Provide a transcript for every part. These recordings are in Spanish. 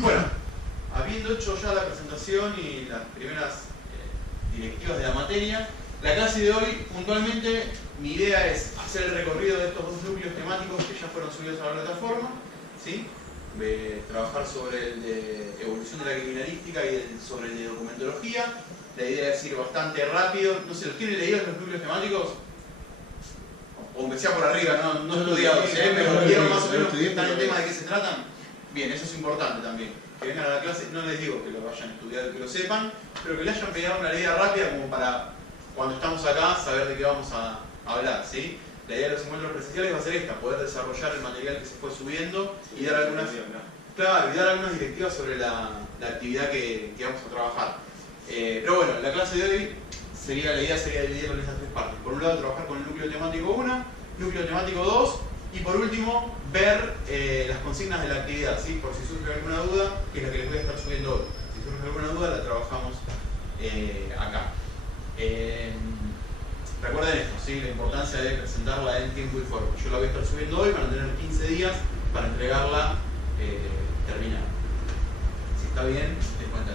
Bueno, habiendo hecho ya la presentación y las primeras directivas de la materia, la clase de hoy, puntualmente, mi idea es hacer el recorrido de estos dos núcleos temáticos que ya fueron subidos a la plataforma, ¿sí? Trabajar sobre el de evolución de la criminalística y sobre el de documentología. La idea es ir bastante rápido. No sé, ¿los tienen leídos los núcleos temáticos? O aunque sea por arriba, no estudiados, pero vieron más o menos que están en tema de qué se tratan. Bien, eso es importante también. Que vengan a la clase, no les digo que lo vayan a estudiar y que lo sepan, pero que le hayan pegado una leída rápida como para, cuando estamos acá, saber de qué vamos a hablar, ¿sí? La idea de los encuentros presenciales va a ser esta, poder desarrollar el material que se fue subiendo y dar algunas, algunas directivas sobre la actividad que vamos a trabajar. Pero bueno, la clase de hoy, la idea sería dividirlo en estas tres partes. Por un lado, trabajar con el núcleo temático 1, núcleo temático 2, y por último, ver las consignas de la actividad, ¿sí? Por si surge alguna duda, que es la que les voy a estar subiendo hoy. Si surge alguna duda, la trabajamos acá. Recuerden esto, ¿sí? La importancia de presentarla en tiempo y forma. Yo la voy a estar subiendo hoy, van a tener 15 días para entregarla terminada. Si está bien, les cuentan.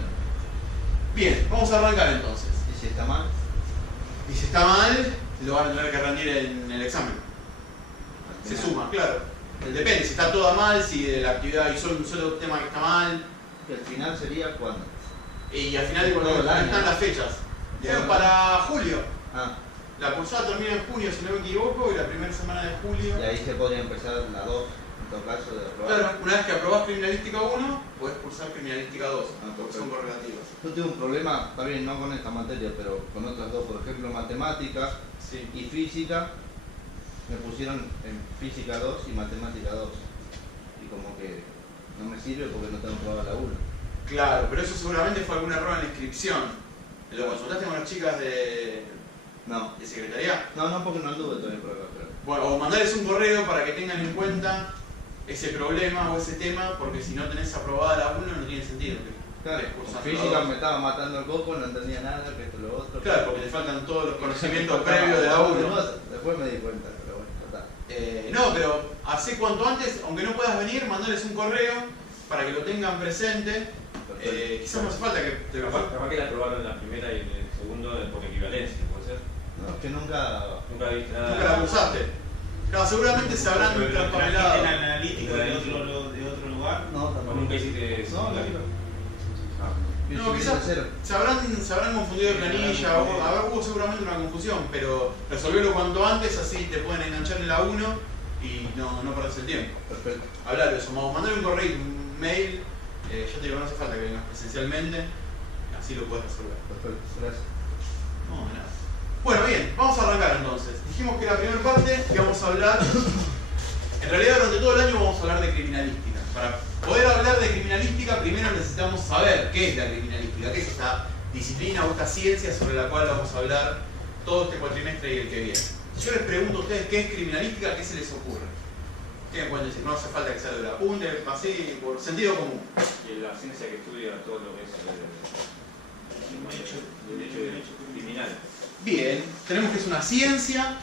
Bien, vamos a arrancar entonces. ¿Y si está mal? Y si está mal, lo van a tener que rendir en el examen. Se suma, claro. Depende, si está toda mal, si de la actividad hay solo un solo tema que está mal. ¿Y al final sería cuándo? Y al final, cuando están las fechas. Para julio. Ah. La cursada termina en junio, si no me equivoco, y la primera semana de julio. Y ahí se podría empezar la 2, en todo caso, de aprobar. Claro, una vez que aprobás criminalística 1, podés cursar criminalística 2, porque son perfecto. correlativas. Yo tengo un problema, está bien, no con esta materia, pero con otras dos, por ejemplo, matemáticas y física. Me pusieron en física 2 y matemática 2. Y como que no me sirve porque no tengo aprobada la 1. Claro, pero eso seguramente fue algún error en la inscripción. ¿Lo consultaste con las chicas de secretaría? No, porque no anduve todavía por acá. Pero... Bueno, o mandarles un correo para que tengan en cuenta ese problema o ese tema, porque si no tenés aprobada la 1 no tiene sentido. Claro, física me estaba matando el coco, no entendía nada, que esto lo otro. Claro, porque te faltan todos los conocimientos previos de la 1. Después me di cuenta, pero bueno, está. No, pero hacé cuanto antes, aunque no puedas venir, mandales un correo para que lo tengan presente. Quizás no hace falta que te capaz que la aprobaron en la primera y en el segundo por equivalencia, ¿puede ser? No, es que nunca viste nada. Nunca la usaste. Claro, seguramente se habrán traspapelado. ¿El analítico de otro lugar? No, tampoco. Nunca hiciste eso. No, quizás se habrán confundido de planilla, hubo seguramente una confusión, pero resolverlo cuanto antes, así te pueden enganchar en la 1 y no perdés el tiempo. Perfecto. Hablar de eso, vamos a mandar un correo, un mail, ya te digo, no hace falta que vengas presencialmente, así lo puedes resolver. Perfecto, gracias. No, nada. Bueno, bien, vamos a arrancar entonces. Dijimos que la primera parte que vamos a hablar, en realidad durante todo el año vamos a hablar de criminalística. Para poder hablar de criminalística, primero necesitamos saber qué es la criminalística, qué es esta disciplina o esta ciencia sobre la cual vamos a hablar todo este cuatrimestre y el que viene. Si yo les pregunto a ustedes qué es criminalística, ¿qué se les ocurre? ¿Qué me pueden decir? No hace falta que sea de la apunte, así, por sentido común. Y la ciencia que estudia todo lo que es el derecho criminal. Bien, tenemos que es una ciencia.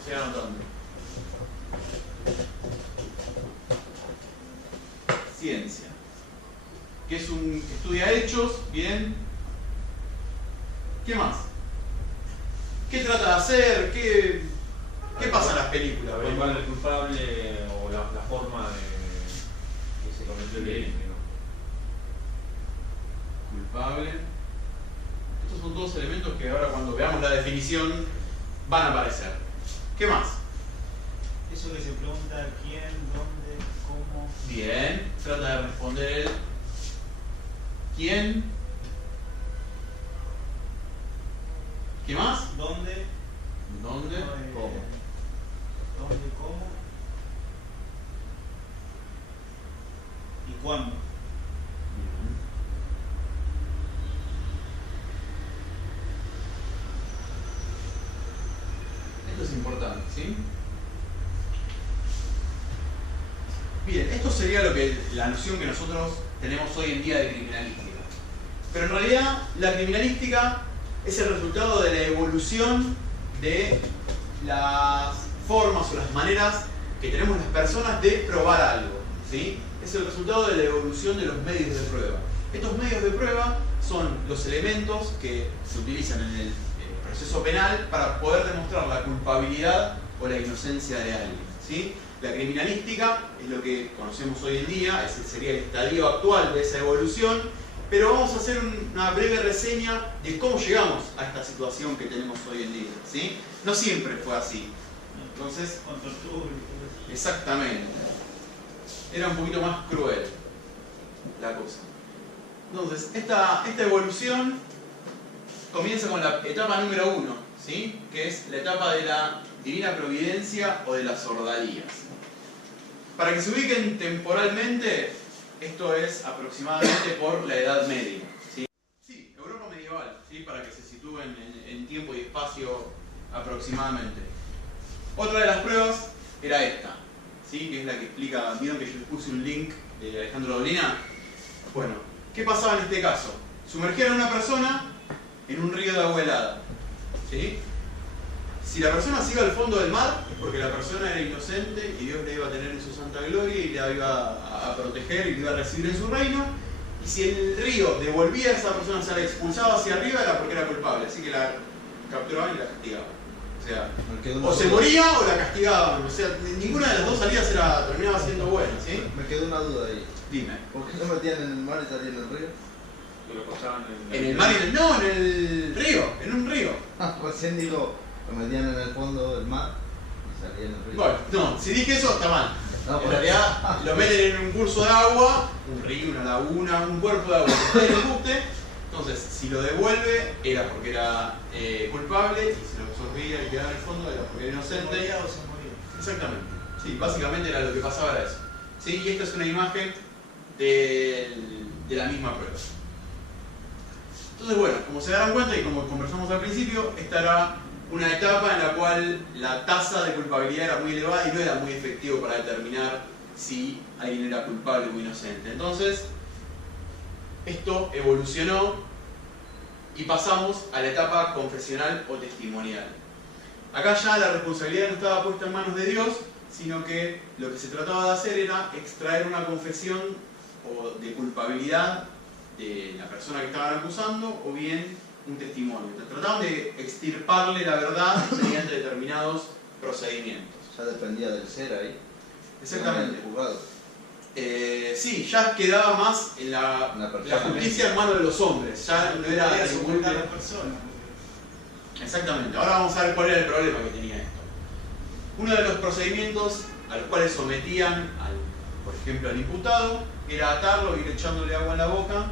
Estoy anotando. Ciencia. Que es que estudia hechos, bien. ¿Qué más? ¿Qué trata de hacer? ¿Qué pasa en las películas? Averiguar el culpable o la forma de que se cometió el delito. Culpable. Estos son todos elementos que ahora cuando veamos la definición van a aparecer. ¿Qué más? Eso que se pregunta quién, dónde, cómo. Bien, trata de responder el quién. ¿Qué más? ¿Dónde? ¿Dónde? ¿Cómo? ¿Dónde, cómo? ¿Y cuándo? Esto es importante, ¿sí? Bien, esto sería la noción que nosotros tenemos hoy en día de criminalística. Pero en realidad la criminalística es el resultado de la evolución de las formas o las maneras que tenemos las personas de probar algo, ¿sí? Es el resultado de la evolución de los medios de prueba. Estos medios de prueba son los elementos que se utilizan en el proceso penal para poder demostrar la culpabilidad o la inocencia de alguien, ¿sí? La criminalística es lo que conocemos hoy en día, ese sería el estadio actual de esa evolución, pero vamos a hacer una breve reseña de cómo llegamos a esta situación que tenemos hoy en día, ¿sí? No siempre fue así. Entonces, con tortura y todo eso. exactamente. Era un poquito más cruel la cosa. Entonces, esta evolución comienza con la etapa número 1, ¿sí? Que es la etapa de la divina providencia o de las ordalías. Para que se ubiquen temporalmente, esto es aproximadamente por la Edad Media, ¿sí? Sí, Europa medieval, ¿sí? Para que se sitúen en tiempo y espacio aproximadamente. Otra de las pruebas era esta, ¿sí? Que es la que explica, vieron que yo les puse un link de Alejandro Dolina. Bueno, ¿qué pasaba en este caso? Sumergieron a una persona en un río de agua helada, ¿sí? Si la persona se iba al fondo del mar, es porque la persona era inocente y Dios la iba a tener en su santa gloria y la iba a proteger y la iba a recibir en su reino. Y si el río devolvía a esa persona, se la expulsaba hacia arriba, era porque era culpable, así que la capturaban y la castigaban. O sea, o se moría o la castigaban, o sea, ninguna de las dos salidas terminaba siendo buena, ¿sí? Me quedó una duda ahí. Dime. ¿Por qué lo metían en el mar y salían en el río? Que lo pasaban ¿En el mar y en el...? No, en el río, en un río. Recién digo, lo metían en el fondo del mar y salían en el río. Bueno, no, si dije eso está mal. No, En realidad lo meten en un curso de agua, un río, una laguna, un cuerpo de agua que ustedes les guste. Entonces, si lo devuelve, era porque era culpable, y si lo absorbía y quedaba en el fondo, era porque era inocente. ¿Se moría o se moría? Exactamente. Sí, básicamente era lo que pasaba era eso. ¿Sí? Y esta es una imagen de la misma prueba. Entonces, bueno, como se darán cuenta y como conversamos al principio, esta era una etapa en la cual la tasa de culpabilidad era muy elevada y no era muy efectivo para determinar si alguien era culpable o inocente. Entonces, esto evolucionó y pasamos a la etapa confesional o testimonial. Acá ya la responsabilidad no estaba puesta en manos de Dios, sino que lo que se trataba de hacer era extraer una confesión o de culpabilidad de la persona que estaban acusando o bien un testimonio. Trataban de extirparle la verdad mediante determinados procedimientos. Ya dependía del ser ahí. Exactamente. El juzgado. Sí, ya quedaba más en la justicia en manos de los hombres. Ya no era Podía atribuible. soportar a la persona. Exactamente. Ahora vamos a ver cuál era el problema que tenía esto. Uno de los procedimientos a los cuales sometían, por ejemplo, al imputado, era atarlo, ir echándole agua en la boca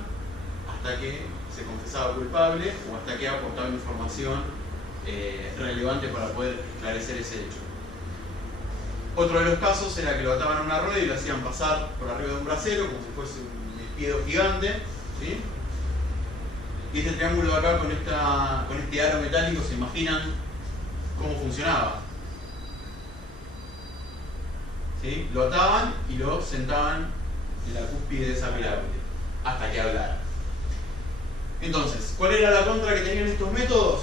hasta que se confesaba culpable o hasta que aportaba información relevante para poder esclarecer ese hecho. Otro de los casos era que lo ataban a una rueda y lo hacían pasar por arriba de un brasero como si fuese un despido gigante, ¿sí? Y este triángulo de acá con este aro metálico, ¿se imaginan cómo funcionaba? ¿Sí? Lo ataban y lo sentaban en la cúspide de esa pirámide hasta que hablara. Entonces, ¿cuál era la contra que tenían estos métodos?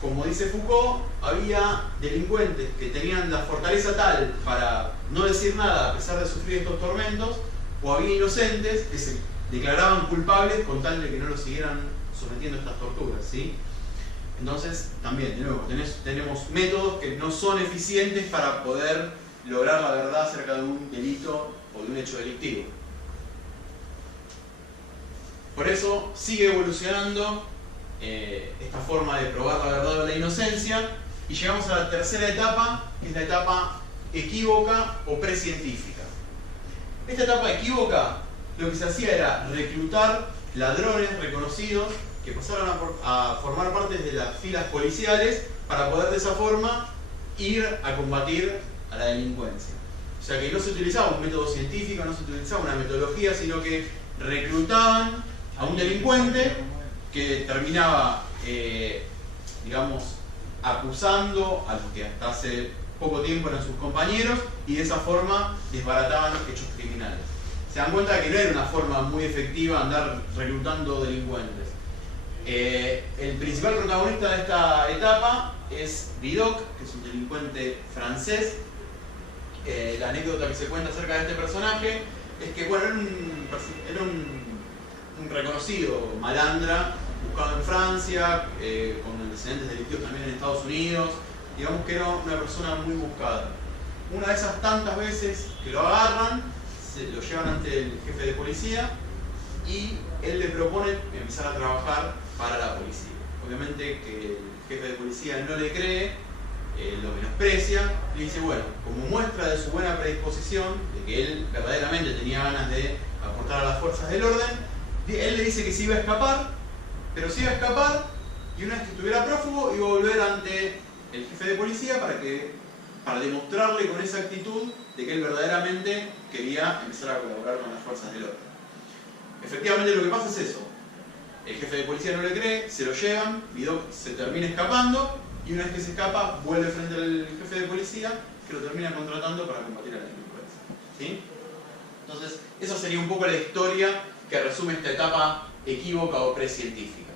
Como dice Foucault, había delincuentes que tenían la fortaleza tal para no decir nada a pesar de sufrir estos tormentos, o había inocentes que se declaraban culpables con tal de que no los siguieran sometiendo a estas torturas, ¿sí? Entonces, también, de nuevo, tenemos métodos que no son eficientes para poder lograr la verdad acerca de un delito o de un hecho delictivo. Por eso sigue evolucionando esta forma de probar la verdad o la inocencia y llegamos a la tercera etapa, que es la etapa equívoca o precientífica. Esta etapa equívoca, lo que se hacía era reclutar ladrones reconocidos que pasaron a formar parte de las filas policiales para poder de esa forma ir a combatir a la delincuencia. O sea que no se utilizaba un método científico, no se utilizaba una metodología, sino que reclutaban a un delincuente que terminaba, digamos, acusando a los que hasta hace poco tiempo eran sus compañeros y de esa forma desbarataban hechos criminales. Se dan cuenta que no era una forma muy efectiva andar reclutando delincuentes. El principal protagonista de esta etapa es Vidocq, que es un delincuente francés. La anécdota que se cuenta acerca de este personaje es que, bueno, era un reconocido malandra, buscado en Francia, con antecedentes delictivos también en Estados Unidos. Digamos que era una persona muy buscada. Una de esas tantas veces que lo agarran, lo llevan ante el jefe de policía y él le propone empezar a trabajar para la policía. Obviamente que el jefe de policía no le cree, lo menosprecia, y dice, bueno, como muestra de su buena predisposición, de que él verdaderamente tenía ganas de aportar a las fuerzas del orden, él le dice que se iba a escapar, pero se iba a escapar y una vez que estuviera prófugo iba a volver ante el jefe de policía para demostrarle con esa actitud de que él verdaderamente quería empezar a colaborar con las fuerzas del orden. Efectivamente lo que pasa es eso. El jefe de policía no le cree, se lo llevan, Vidocq se termina escapando y una vez que se escapa vuelve frente al jefe de policía que lo termina contratando para combatir a la delincuencia. ¿Sí? Entonces, esa sería un poco la historia que resume esta etapa equívoca o precientífica.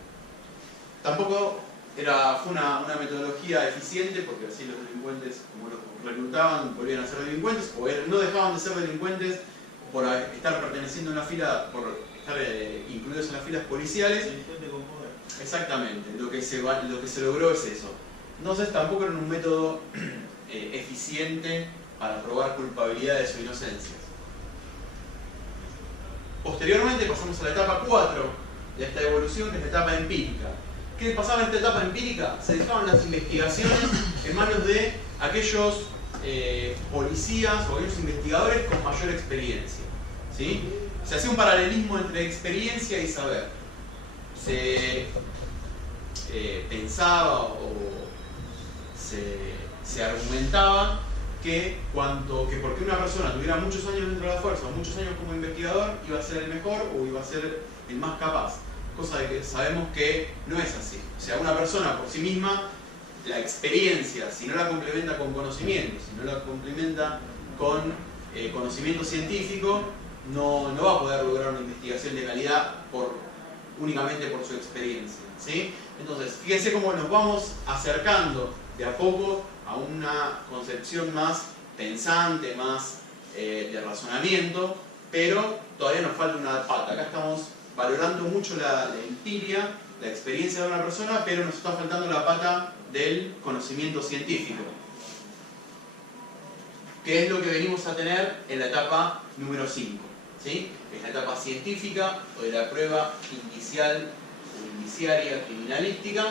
Tampoco fue una metodología eficiente porque así los delincuentes, como los reclutaban, volvían a ser delincuentes o no dejaban de ser delincuentes por estar perteneciendo a una fila, por estar incluidos en las filas policiales. Exactamente, lo que se logró es eso. Entonces tampoco era un método eficiente para probar culpabilidades o inocencias. Posteriormente pasamos a la etapa 4 de esta evolución, que es la etapa empírica. ¿Qué pasaba en esta etapa empírica? Se dejaban las investigaciones en manos de aquellos policías o aquellos investigadores con mayor experiencia. ¿Sí? Se hacía un paralelismo entre experiencia y saber. Se pensaba o se argumentaba que porque una persona tuviera muchos años dentro de la fuerza o muchos años como investigador iba a ser el mejor o iba a ser el más capaz, cosa de que sabemos que no es así. O sea, una persona por sí misma, la experiencia, si no la complementa con conocimiento, si no la complementa con conocimiento científico, no va a poder lograr una investigación de calidad únicamente por su experiencia. ¿Sí? Entonces, fíjense cómo nos vamos acercando de a poco a una concepción más pensante, más de razonamiento, pero todavía nos falta una pata. Acá estamos valorando mucho la empiria, la experiencia de una persona, pero nos está faltando la pata del conocimiento científico, que es lo que venimos a tener en la etapa número 5. ¿Sí? Es la etapa científica o de la prueba indicial o indiciaria criminalística.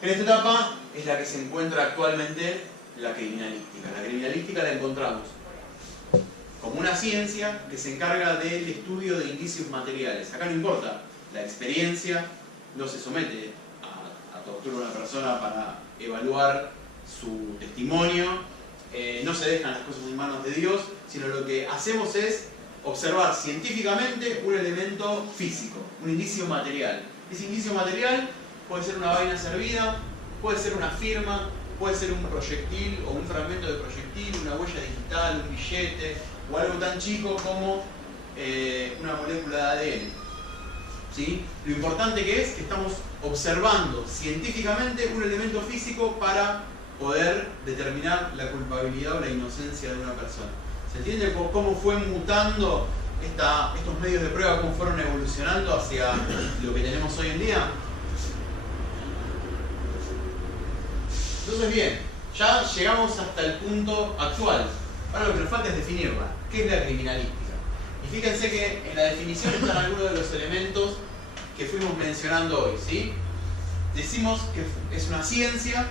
En esta etapa es la que se encuentra actualmente la criminalística. La criminalística la encontramos como una ciencia que se encarga del estudio de indicios materiales. Acá no importa la experiencia, no se somete a tortura a una persona para evaluar su testimonio, no se dejan las cosas en manos de Dios, sino lo que hacemos es observar científicamente un elemento físico, un indicio material. Ese indicio material puede ser una vaina servida, puede ser una firma, puede ser un proyectil o un fragmento de proyectil, una huella digital, un billete o algo tan chico como una molécula de ADN. ¿Sí? Lo importante que es que estamos observando científicamente un elemento físico para poder determinar la culpabilidad o la inocencia de una persona. ¿Se entiende cómo fue mutando estos medios de prueba, cómo fueron evolucionando hacia lo que tenemos hoy en día? Entonces bien, ya llegamos hasta el punto actual. Ahora lo que nos falta es definirla. ¿Qué es la criminalística? Y fíjense que en la definición están algunos de los elementos que fuimos mencionando hoy, ¿sí? Decimos que es una ciencia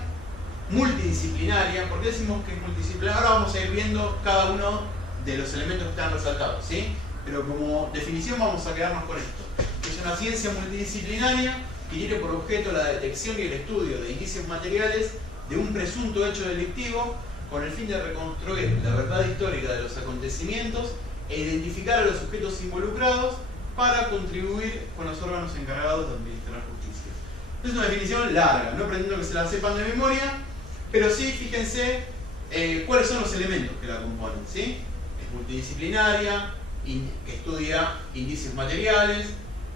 multidisciplinaria. ¿Por qué decimos que es multidisciplinaria? Ahora vamos a ir viendo cada uno de los elementos que están resaltados, ¿sí? Pero como definición vamos a quedarnos con esto. Es una ciencia multidisciplinaria que tiene por objeto la detección y el estudio de indicios materiales de un presunto hecho delictivo con el fin de reconstruir la verdad histórica de los acontecimientos e identificar a los sujetos involucrados para contribuir con los órganos encargados de administrar justicia. Es una definición larga, no pretendo que se la sepan de memoria, pero sí fíjense cuáles son los elementos que la componen, ¿sí? Es multidisciplinaria, que estudia indicios materiales,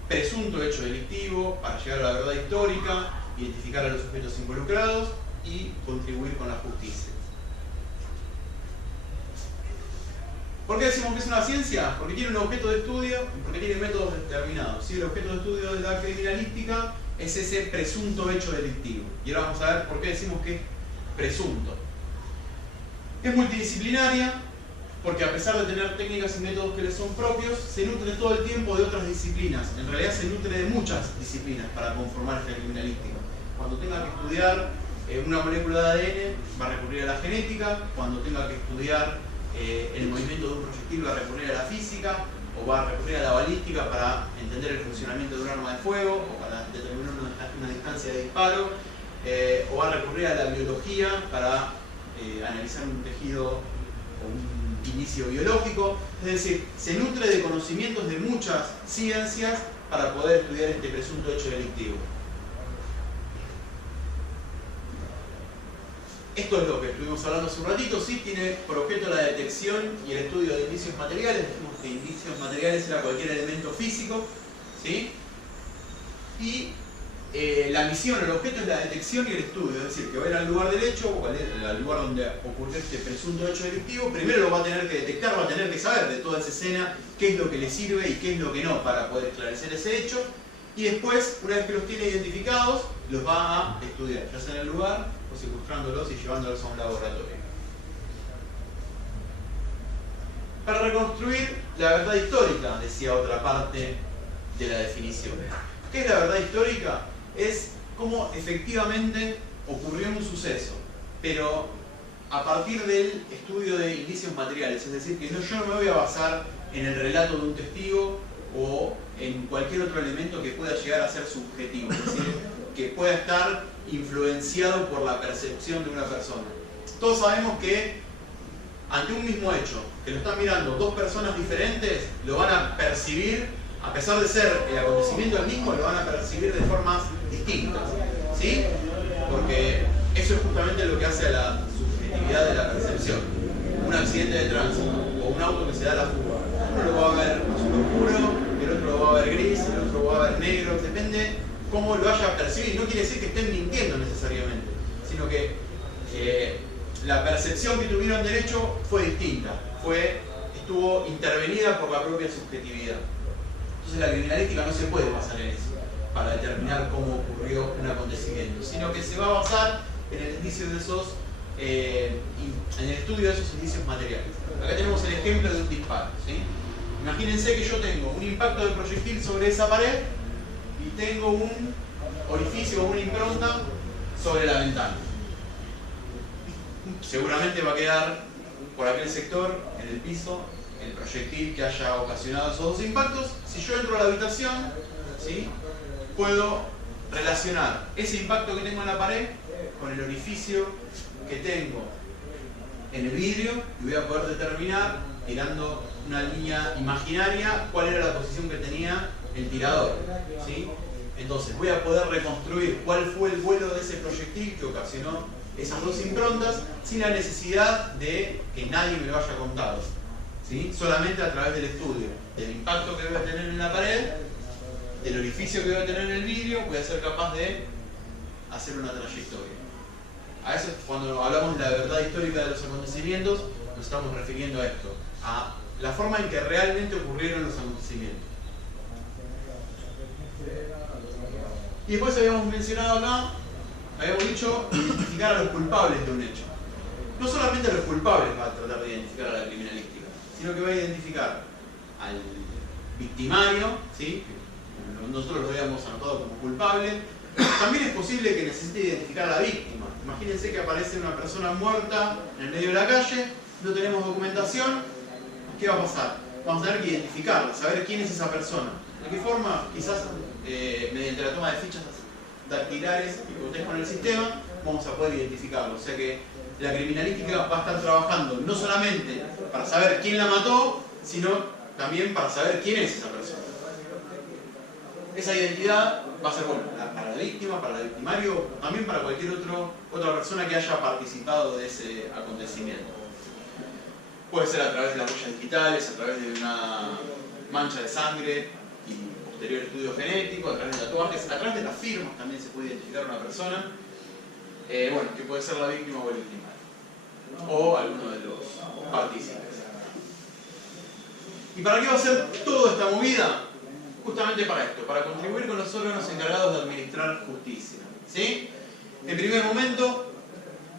presunto hecho delictivo para llegar a la verdad histórica, identificar a los sujetos involucrados y contribuir con la justicia. ¿Por qué decimos que es una ciencia? Porque tiene un objeto de estudio y porque tiene métodos determinados. ¿Sí? El objeto de estudio de la criminalística es ese presunto hecho delictivo. Y ahora vamos a ver por qué decimos que es presunto. Es multidisciplinaria porque a pesar de tener técnicas y métodos que le son propios, se nutre todo el tiempo de otras disciplinas. En realidad se nutre de muchas disciplinas para conformar esta criminalística. Cuando tenga que estudiar una molécula de ADN, va a recurrir a la genética. Cuando tenga que estudiar el movimiento de un proyectil, va a recurrir a la física, o va a recurrir a la balística para entender el funcionamiento de un arma de fuego, o para determinar una distancia de disparo, o va a recurrir a la biología para analizar un tejido o un indicio biológico. Es decir, se nutre de conocimientos de muchas ciencias para poder estudiar este presunto hecho delictivo. Esto es lo que estuvimos hablando hace un ratito. Sí, tiene por objeto la detección y el estudio de indicios materiales. Dijimos que indicios materiales era cualquier elemento físico, ¿sí? Y la misión, el objeto es la detección y el estudio. Es decir, que va a ir al lugar del hecho, o al lugar donde ocurrió este presunto hecho delictivo. Primero lo va a tener que detectar, va a tener que saber de toda esa escena qué es lo que le sirve y qué es lo que no para poder esclarecer ese hecho. Y después, una vez que los tiene identificados, los va a estudiar, ya sea en el lugar o secuestrándolos y llevándolos a un laboratorio. Para reconstruir la verdad histórica, decía otra parte de la definición. ¿Qué es la verdad histórica? Es cómo efectivamente ocurrió un suceso, pero a partir del estudio de indicios materiales. Es decir, que yo no me voy a basar en el relato de un testigo o en cualquier otro elemento que pueda llegar a ser subjetivo, es decir, que pueda estar influenciado por la percepción de una persona. Todos sabemos que ante un mismo hecho, que lo están mirando dos personas diferentes, lo van a percibir, a pesar de ser el acontecimiento el mismo, lo van a percibir de formas distintas, ¿sí? Porque eso es justamente lo que hace a la subjetividad de la percepción. Un accidente de tránsito o un auto que se da a la fuga, uno lo va a ver azul oscuro, el otro lo va a ver gris, el otro lo va a ver negro, depende cómo lo haya percibido. No quiere decir que estén mintiendo necesariamente, sino que la percepción que tuvieron del hecho fue distinta, estuvo intervenida por la propia subjetividad. Entonces la criminalística no se puede basar en eso para determinar cómo ocurrió un acontecimiento, sino que se va a basar en el indicio de esos, en el estudio de esos indicios materiales. Acá tenemos el ejemplo de un disparo, ¿sí? Imagínense que yo tengo un impacto de proyectil sobre esa pared y tengo un orificio o una impronta sobre la ventana. Seguramente va a quedar por aquel sector, en el piso, el proyectil que haya ocasionado esos dos impactos. Si yo entro a la habitación, ¿sí?, puedo relacionar ese impacto que tengo en la pared con el orificio que tengo en el vidrio y voy a poder determinar, tirando una línea imaginaria, cuál era la posición que tenía el tirador, ¿sí? Entonces voy a poder reconstruir cuál fue el vuelo de ese proyectil que ocasionó esas dos improntas sin la necesidad de que nadie me lo haya contado, ¿sí? Solamente a través del estudio del impacto que voy a tener en la pared, del orificio que voy a tener en el vidrio, voy a ser capaz de hacer una trayectoria. A eso, cuando hablamos de la verdad histórica de los acontecimientos, nos estamos refiriendo a esto, a la forma en que realmente ocurrieron los acontecimientos. Y después habíamos mencionado acá, habíamos dicho identificar a los culpables de un hecho. No solamente a los culpables va a tratar de identificar a la criminalística, sino que va a identificar al victimario, ¿sí?, nosotros lo habíamos anotado como culpable. También es posible que necesite identificar a la víctima. Imagínense que aparece una persona muerta en el medio de la calle, no tenemos documentación, ¿qué va a pasar? Vamos a tener que identificarla, saber quién es esa persona. ¿De qué forma? Quizás mediante la toma de fichas dactilares que cotejan en el sistema, vamos a poder identificarlo. O sea que la criminalística va a estar trabajando no solamente para saber quién la mató, sino también para saber quién es esa persona. Esa identidad va a ser buena para la víctima, para el victimario, también para cualquier otra persona que haya participado de ese acontecimiento. Puede ser a través de las huellas digitales, a través de una mancha de sangre y posterior estudio genético, a través de tatuajes, a través de las firmas también se puede identificar a una persona, bueno, que puede ser la víctima o el victimario, o alguno de los partícipes. Bien. Ahora, vamos a ver un ejemplo. Imagínense que yo tengo un impacto de proyectil sobre esa pared y tengo un orificio o una impronta sobre la ventana. ¿Y para qué va a ser toda esta movida? Justamente para esto, para contribuir con los órganos encargados de administrar justicia. ¿Sí? En primer momento,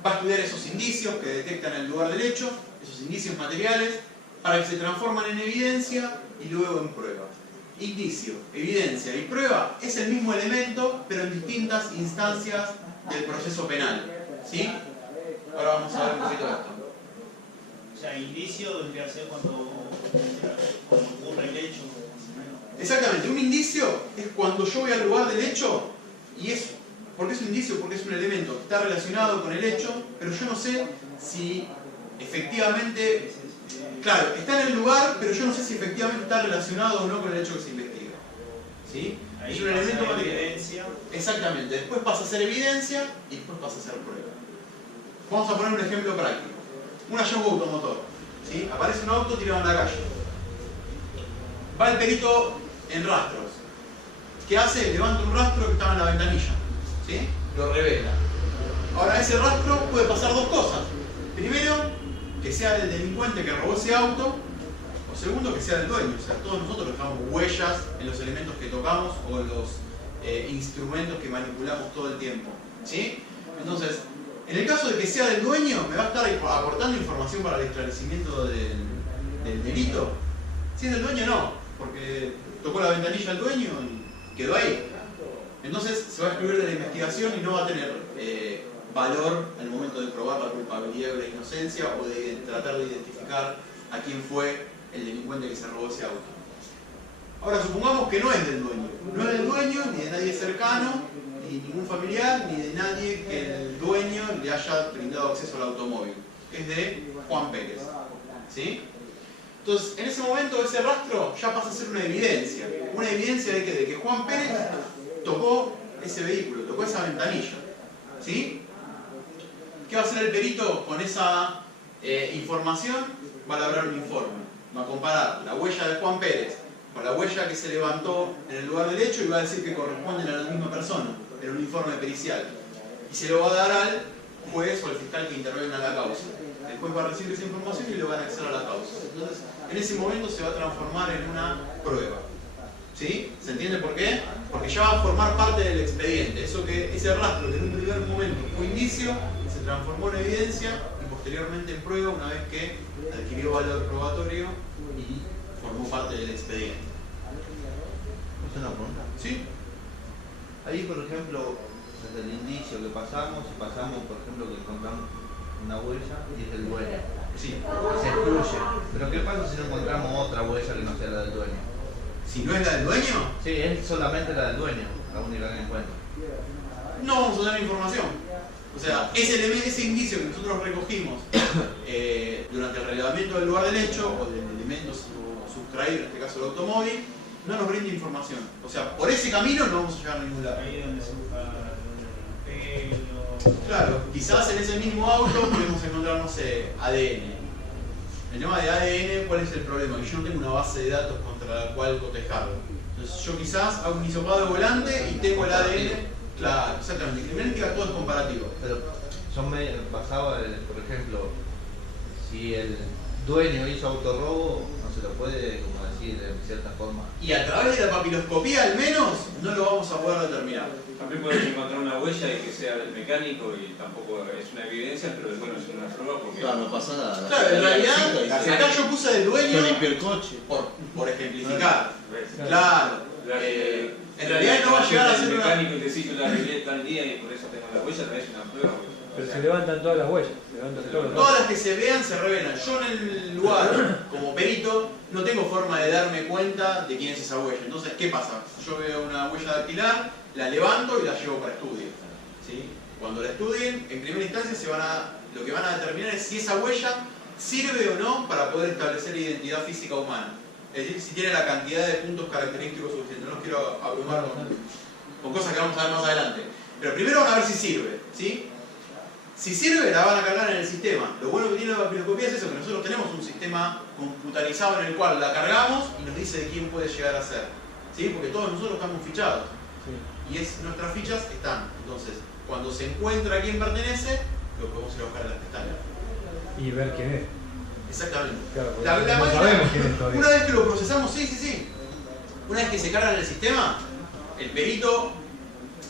va a estudiar esos indicios que detectan el lugar del hecho, esos indicios materiales, para que se transforman en evidencia y luego en prueba. Indicio, evidencia y prueba es el mismo elemento, pero en distintas instancias del proceso penal. ¿Sí? Ahora vamos a ver un poquito de esto. O sea, indicio vendría a ser cuando ocurre el hecho. Exactamente, un indicio es cuando yo voy al lugar del hecho y es... ¿Por qué es un indicio? Porque es un elemento que está relacionado con el hecho, pero yo no sé si efectivamente... Claro, está en el lugar, pero yo no sé si efectivamente está relacionado o no con el hecho que se investiga. ¿Sí? Ahí es un elemento pasa material. evidencia. Exactamente, después pasa a ser evidencia y después pasa a ser prueba. Vamos a poner un ejemplo práctico. Un hallazgo automotor. ¿Sí? Aparece un auto tirado en la calle. Va el perito en rastros. ¿Qué hace? Levanta un rastro que estaba en la ventanilla. ¿Sí? Lo revela. Ahora, ese rastro puede pasar dos cosas. Primero, que sea el delincuente que robó ese auto. O segundo, que sea el dueño. O sea, todos nosotros dejamos huellas en los elementos que tocamos o en los instrumentos que manipulamos todo el tiempo. ¿Sí? Entonces, en el caso de que sea del dueño, me va a estar aportando información para el esclarecimiento del delito. Si es del dueño, no, porque tocó la ventanilla del dueño y quedó ahí. Entonces se va a excluir de la investigación y no va a tener valor al momento de probar la culpabilidad o la inocencia o de tratar de identificar a quién fue el delincuente que se robó ese auto. Ahora, supongamos que no es del dueño. No es del dueño, ni de nadie cercano, ni ningún familiar, ni de nadie que el dueño le haya brindado acceso al automóvil. Es de Juan Pérez. ¿Sí? Entonces, en ese momento ese rastro ya pasa a ser una evidencia. ¿Una evidencia de qué? De que Juan Pérez tocó ese vehículo, tocó esa ventanilla. ¿Sí? ¿Qué va a hacer el perito con esa información? Va a elaborar un informe. Va a comparar la huella de Juan Pérez con la huella que se levantó en el lugar del hecho y va a decir que corresponden a la misma persona, en un informe pericial. Y se lo va a dar al juez o al fiscal que intervenga en la causa. El juez va a recibir esa información y lo va a anexar a la causa. Entonces, en ese momento se va a transformar en una prueba. ¿Sí? ¿Se entiende por qué? Porque ya va a formar parte del expediente. Ese rastro que en un primer momento fue indicio, se transformó en evidencia y posteriormente en prueba una vez que adquirió valor probatorio y formó parte del expediente. ¿Es una pregunta? ¿Sí? Ahí, por ejemplo, desde el indicio que pasamos, por ejemplo, que encontramos una huella y es del dueño. Sí. Se excluye. Pero ¿qué pasa si no encontramos otra huella que no sea la del dueño? Si no es la del dueño, Sí, es solamente la del dueño, la única que encuentro. no vamos a tener información. O sea, ese indicio que nosotros recogimos durante el relevamiento del lugar del hecho o del elemento sustraído, en este caso el automóvil, no nos brinda información. O sea, por ese camino no vamos a llegar a ningún lado. Ahí donde se busca el pelo. Claro, quizás en ese mismo auto podemos encontrar, no sé, ADN. El tema de ADN, ¿cuál es el problema? Que yo no tengo una base de datos contra la cual cotejarlo. Entonces yo quizás hago un hisopado de volante y tengo el ADN. Claro, exactamente. Criminalística todo es comparativo. Pero yo me basaba, por ejemplo, si el dueño hizo autorrobo, no se lo puede, como decir, de cierta forma. Y a través de la papiloscopía al menos no lo vamos a poder determinar. También podemos encontrar una huella y que sea del mecánico y tampoco es una evidencia, pero después no es una prueba porque... Claro, no pasa nada. Claro, en realidad, acá yo puse del dueño Yo limpio el coche. por ejemplificar. ¿ves? Claro. En realidad no va a llegar a ser el una... mecánico y te dice yo la arreglé tal día y por eso tengo la huella, no es una prueba. Pero se levantan todas las huellas, se levantan todos los Todas las que se vean se revelan. Yo en el lugar, como perito, no tengo forma de darme cuenta de quién es esa huella. Entonces, ¿qué pasa? Yo veo una huella dactilar, la levanto y la llevo para estudio. ¿Sí? Cuando la estudien, en primera instancia lo que van a determinar es si esa huella sirve o no para poder establecer identidad física humana. Es decir, si tiene la cantidad de puntos característicos suficientes. No los quiero abrumar con cosas que vamos a ver más adelante. Pero primero van a ver si sirve. ¿Sí? Si sirve, la van a cargar en el sistema. Lo bueno que tiene la papiloscopía es eso, que nosotros tenemos un sistema computarizado en el cual la cargamos y nos dice de quién puede llegar a ser. ¿Sí? Porque todos nosotros estamos fichados. Y nuestras fichas están. Entonces, cuando se encuentra a quién pertenece, lo podemos ir a buscar en las pestañas. y ver quién es. Exactamente. Claro, porque La no máquina, sabemos quién es todavía. una vez que lo procesamos, sí. Una vez que se carga en el sistema, el perito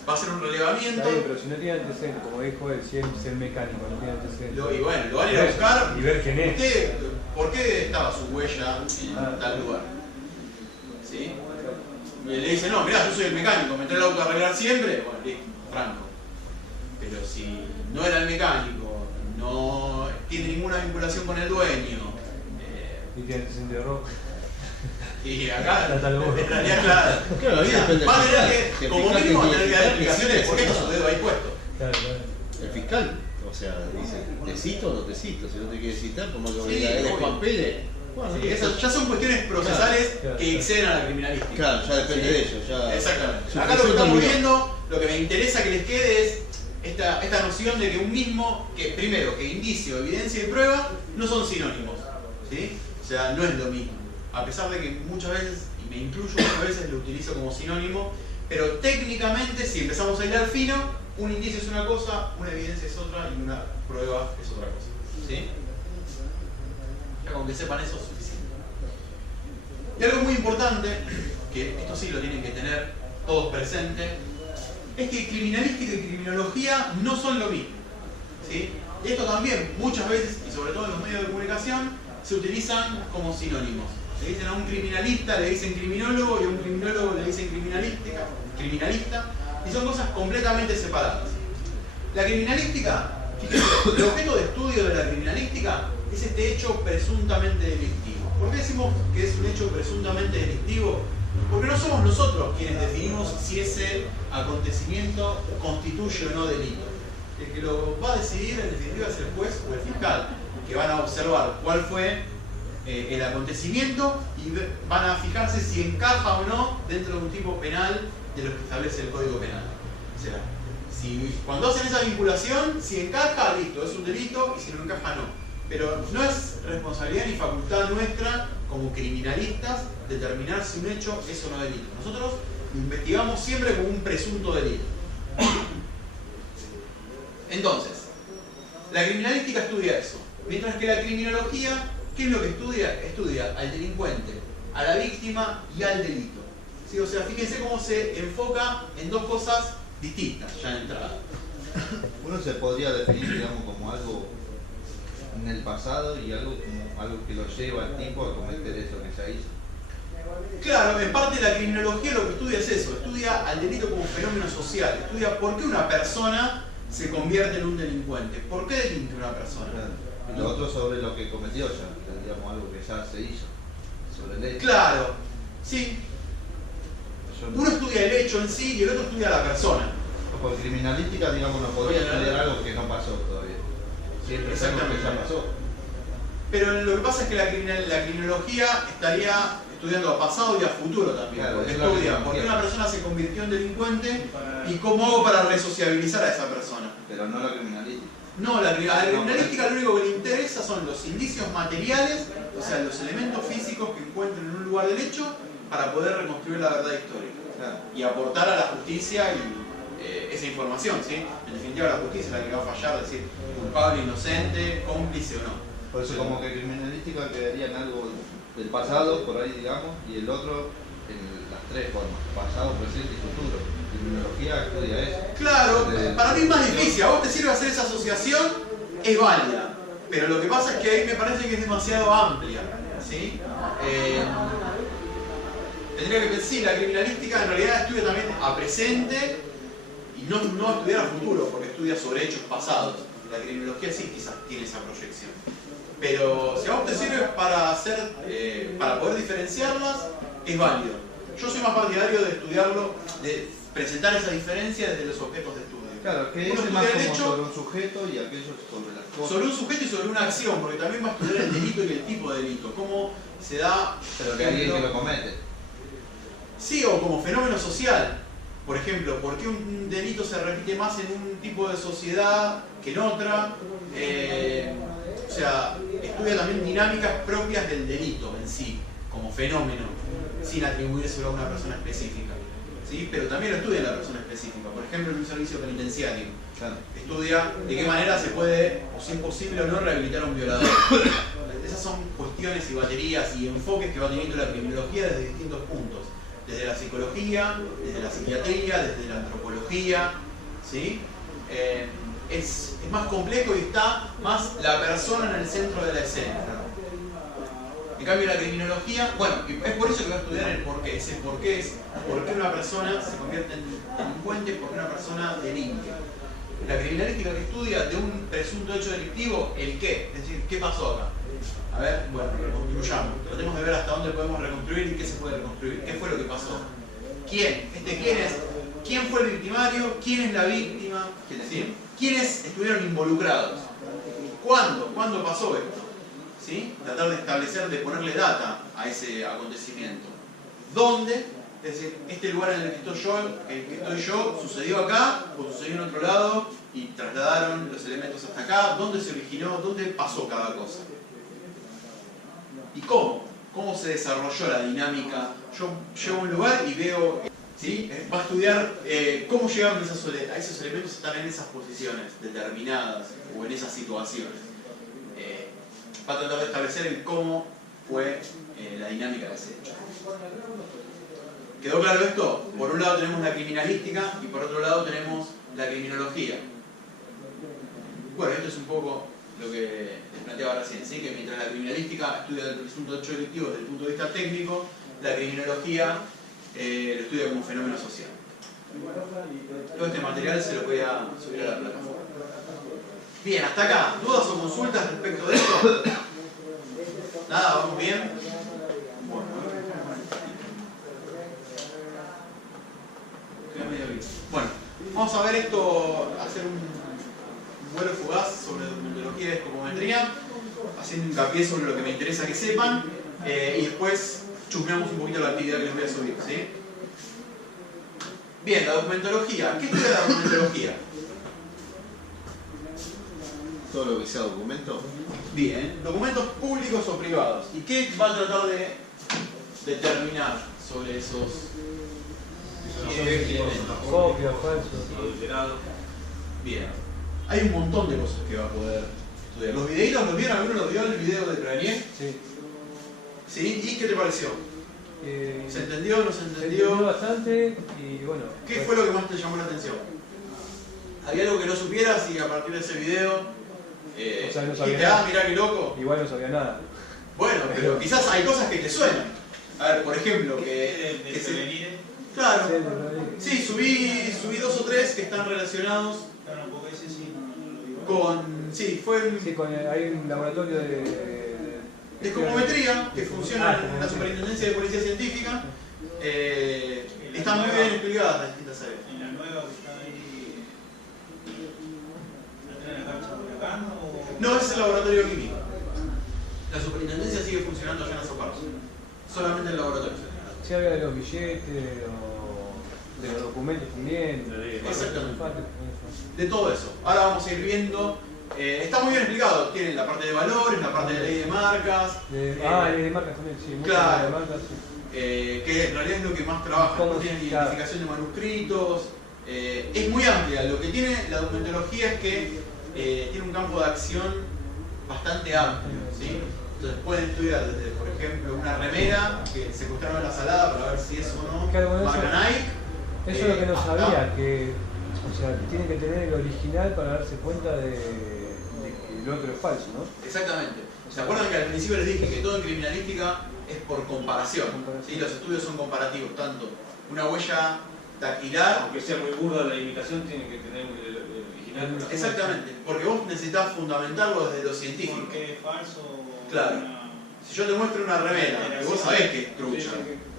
va a hacer un relevamiento. Está bien, pero si no tiene antecedentes, como dijo él, si es el mecánico, no tiene antecedentes. Y bueno, lo van a ir a buscar. Y ver quién es. ¿Por qué estaba su huella en tal lugar? ¿Sí? Y le dice, no, mirá, yo soy el mecánico, me trae el auto a arreglar siempre. Bueno, listo, franco. Pero si no era el mecánico, no tiene ninguna vinculación con el dueño. Y tiene antecedentes de rojo. Y acá, en realidad, claro, ahí depende va a del tener fiscal. que, El como fiscal mínimo, va a tiene tener que dar que explicaciones de por qué decir, está su dedo ahí puesto. Claro. El fiscal, o sea, dice, ¿te cito o no te cito? Si no te quiere citar, como que Sí, diga, ¿eres obvio. Juan Pérez? Bueno, Sí, esas ya son cuestiones procesales Claro. que exceden a la criminalística. claro, ya depende Sí. de ellos. Ya, Exactamente. su Acá lo que función estamos terminó. viendo, lo que me interesa que les quede es esta noción de que un mismo, que primero, que indicio, evidencia y prueba no son sinónimos. ¿Sí? O sea, no es lo mismo. A pesar de que muchas veces, y me incluyo muchas veces, lo utilizo como sinónimo, pero técnicamente, si empezamos a hilar fino, un indicio es una cosa, una evidencia es otra y una prueba es otra cosa. ¿Sí? Ya con que sepan eso es suficiente. Y algo muy importante, que esto sí lo tienen que tener todos presentes, es que criminalística y criminología no son lo mismo. ¿Sí? Y esto también muchas veces, y sobre todo en los medios de comunicación, se utilizan como sinónimos. Le dicen a un criminalista, le dicen criminólogo, y a un criminólogo le dicen criminalista, y son cosas completamente separadas. La criminalística, fíjense, el objeto de estudio de la criminalística es este hecho presuntamente delictivo. ¿Por qué decimos que es un hecho presuntamente delictivo? Porque no somos nosotros quienes definimos si ese acontecimiento constituye o no delito. El que lo va a decidir en definitiva es el juez o el fiscal, que van a observar cuál fue el acontecimiento y van a fijarse si encaja o no dentro de un tipo penal de lo que establece el Código Penal. O sea, cuando hacen esa vinculación, si encaja, listo, es un delito, y si no encaja, no. Pero no es responsabilidad ni facultad nuestra como criminalistas determinar si un hecho es o no delito. Nosotros lo investigamos siempre como un presunto delito. Entonces, la criminalística estudia eso. Mientras que la criminología, ¿qué es lo que estudia? Estudia al delincuente, a la víctima y al delito. ¿Sí? O sea, fíjense cómo se enfoca en dos cosas distintas ya de entrada. Uno se podría definir, digamos, como algo en el pasado y algo como algo que lo lleva al tipo a cometer eso que ya hizo. Claro, en parte la criminología lo que estudia es eso, estudia al delito como fenómeno social, estudia por qué una persona se convierte en un delincuente, por qué delinque una persona. Claro. Y lo otro sobre lo que cometió ya, digamos, algo que ya se hizo, sobre el hecho. Claro, sí. Yo no- Uno estudia el hecho en sí y el otro estudia a la persona. Por criminalística, digamos, no podría Bueno, estudiar algo que no pasó todavía. Siempre es algo que ya pasó. Pero lo que pasa es que la criminología estaría estudiando a pasado y a futuro también. Claro, Porque es la estudia por qué criminología. una persona se convirtió en delincuente y cómo hago para resociabilizar a esa persona. Pero no la criminalística. No, a la criminalística lo único que le interesa son los indicios materiales, o sea, los elementos físicos que encuentren en un lugar del hecho para poder reconstruir la verdad histórica. Claro. Y aportar a la justicia y esa información, ¿sí? En definitiva la justicia es la que va a fallar, decir culpable, inocente, cómplice o no. Por eso como que criminalística quedaría en algo del pasado, por ahí digamos, y el otro en las tres formas, pasado, presente y futuro. Criminología estudia eso. Claro, para mí es más difícil, a vos te sirve hacer esa asociación, es válida, pero lo que pasa es que ahí me parece que es demasiado amplia, ¿sí? Tendría que pensar, sí, la criminalística en realidad estudia también a presente y no a estudiar a futuro, porque estudia sobre hechos pasados. La criminología sí quizás tiene esa proyección. Pero si a vos te sirve para hacer, para poder diferenciarlas, es válido. Yo soy más partidario de estudiarlo, de presentar esa diferencia desde los objetos de estudio. Claro, que Uno ese más estudia el como hecho sobre un sujeto y aquello sobre las cosas. sobre un sujeto y sobre una acción, porque también va a estudiar el delito y el tipo de delito. Cómo se da, Pero que alguien que lo comete. sí, o como fenómeno social. Por ejemplo, ¿por qué un delito se repite más en un tipo de sociedad que en otra? O sea, estudia también dinámicas propias del delito en sí, como fenómeno, sin atribuírselo a una persona específica. ¿Sí? Pero también lo estudia la persona específica. Por ejemplo, en un servicio penitenciario. Claro. Estudia de qué manera se puede, o si es posible o no, rehabilitar a un violador. Esa esas son cuestiones y baterías y enfoques que va teniendo la criminología desde distintos puntos. Desde la psicología, desde la psiquiatría, desde la antropología, ¿sí? Es más complejo y está más la persona en el centro de la escena. En cambio la criminología, bueno, es por eso que va a estudiar el porqué. Ese porqué es por qué una persona se convierte en delincuente, por qué una persona delinque. La criminalística que estudia de un presunto hecho delictivo, el qué, es decir, ¿qué pasó acá? A ver, bueno, reconstruyamos. Tratemos de ver hasta dónde podemos reconstruir y qué se puede reconstruir. ¿Qué fue lo que pasó? ¿Quién? ¿Quién es? ¿Quién fue el victimario? ¿Quién es la víctima? ¿Sí? ¿Quiénes estuvieron involucrados? ¿Cuándo? ¿Cuándo pasó esto? ¿Sí? Tratar de establecer, de ponerle data a ese acontecimiento. ¿Dónde? Es decir, este lugar en el que estoy yo, sucedió acá o sucedió en otro lado y trasladaron los elementos hasta acá. ¿Dónde se originó? ¿Dónde pasó cada cosa? ¿Y cómo? ¿Cómo se desarrolló la dinámica? Yo llego a un lugar y veo, ¿sí? Va a estudiar cómo llegaron a esos elementos a estar en esas posiciones determinadas o en esas situaciones. Va a tratar de establecer el cómo fue la dinámica de ese hecho. ¿Quedó claro esto? Por un lado tenemos la criminalística y por otro lado tenemos la criminología. Bueno, esto es un poco lo que les planteaba recién, ¿sí? Que mientras la criminalística estudia el presunto hecho delictivo desde el punto de vista técnico, la criminología lo estudia como un fenómeno social. Todo este material se lo voy a subir a la plataforma. Bien, hasta acá. ¿Dudas o consultas respecto de esto? ¿Nada? ¿Vamos bien? Bueno, vamos a ver esto, hacer un vuelo fugaz sobre documentología y escopometría, haciendo hincapié sobre lo que me interesa que sepan, y después chusmeamos un poquito la actividad que les voy a subir, ¿sí? Bien, la documentología. ¿Qué estudia la documentología? Todo lo que sea documento. Bien, documentos públicos o privados. ¿Y qué va a tratar de determinar sobre esos elementos? Copia, falso. Bien, hay un montón de cosas que va a poder estudiar. ¿Los videitos los vieron? ¿Alguno los vio el video de Granier? Sí. ¿Sí? ¿Y qué te pareció? ¿Se entendió? ¿No se Se entendió? entendió bastante y bueno. ¿Qué fue lo que más te llamó la atención? ¿Había algo que no supieras y a partir de ese video O sea, no dijiste, sabía nada. mirá qué loco? Igual no sabía nada. Bueno, pero quizás hay cosas que te suenan. A ver, por ejemplo, que se... Claro. Sí, subí 2 o 3 que están relacionados con... Sí, fue Sí, hay un laboratorio de escopometría que funciona en la Superintendencia de Policía Científica. Están muy bien explicadas las distintas áreas. ¿En la nueva que está ahí, la tienen en la cancha de Huracán o...? No, ese es el laboratorio químico. La Superintendencia sigue funcionando allá en Azopardo. Solamente el laboratorio. Sí, había de los billetes, de los documentos también. Exactamente. De todo eso. Ahora vamos a ir viendo. Está muy bien explicado. Tienen la parte de valores, la parte de ley de marcas. Ley de marcas también, sí. Claro. De marcas, sí. Que en realidad es lo que más trabaja. ¿Cómo? Tienen identificación de manuscritos. Es muy amplia. Lo que tiene la documentología es que tiene un campo de acción bastante amplio, ¿sí? Entonces pueden estudiar desde, por ejemplo, una remera que secuestraron en la salada para ver si es o no Claro, marca Nike. Eso es lo que no hasta- sabía, que o sea, tienen que tener el original para darse cuenta de que lo otro es falso, ¿no? Exactamente. ¿Se acuerdan que al principio les dije que todo en criminalística es por comparación? ¿Sí? Los estudios son comparativos, tanto una huella dactilar. Aunque sea muy burda la imitación, tiene que tener el original. Exactamente, porque vos necesitas fundamentarlo desde lo científico. Porque es falso. Claro. Si yo te muestro una remera, que vos sabés que es trucha.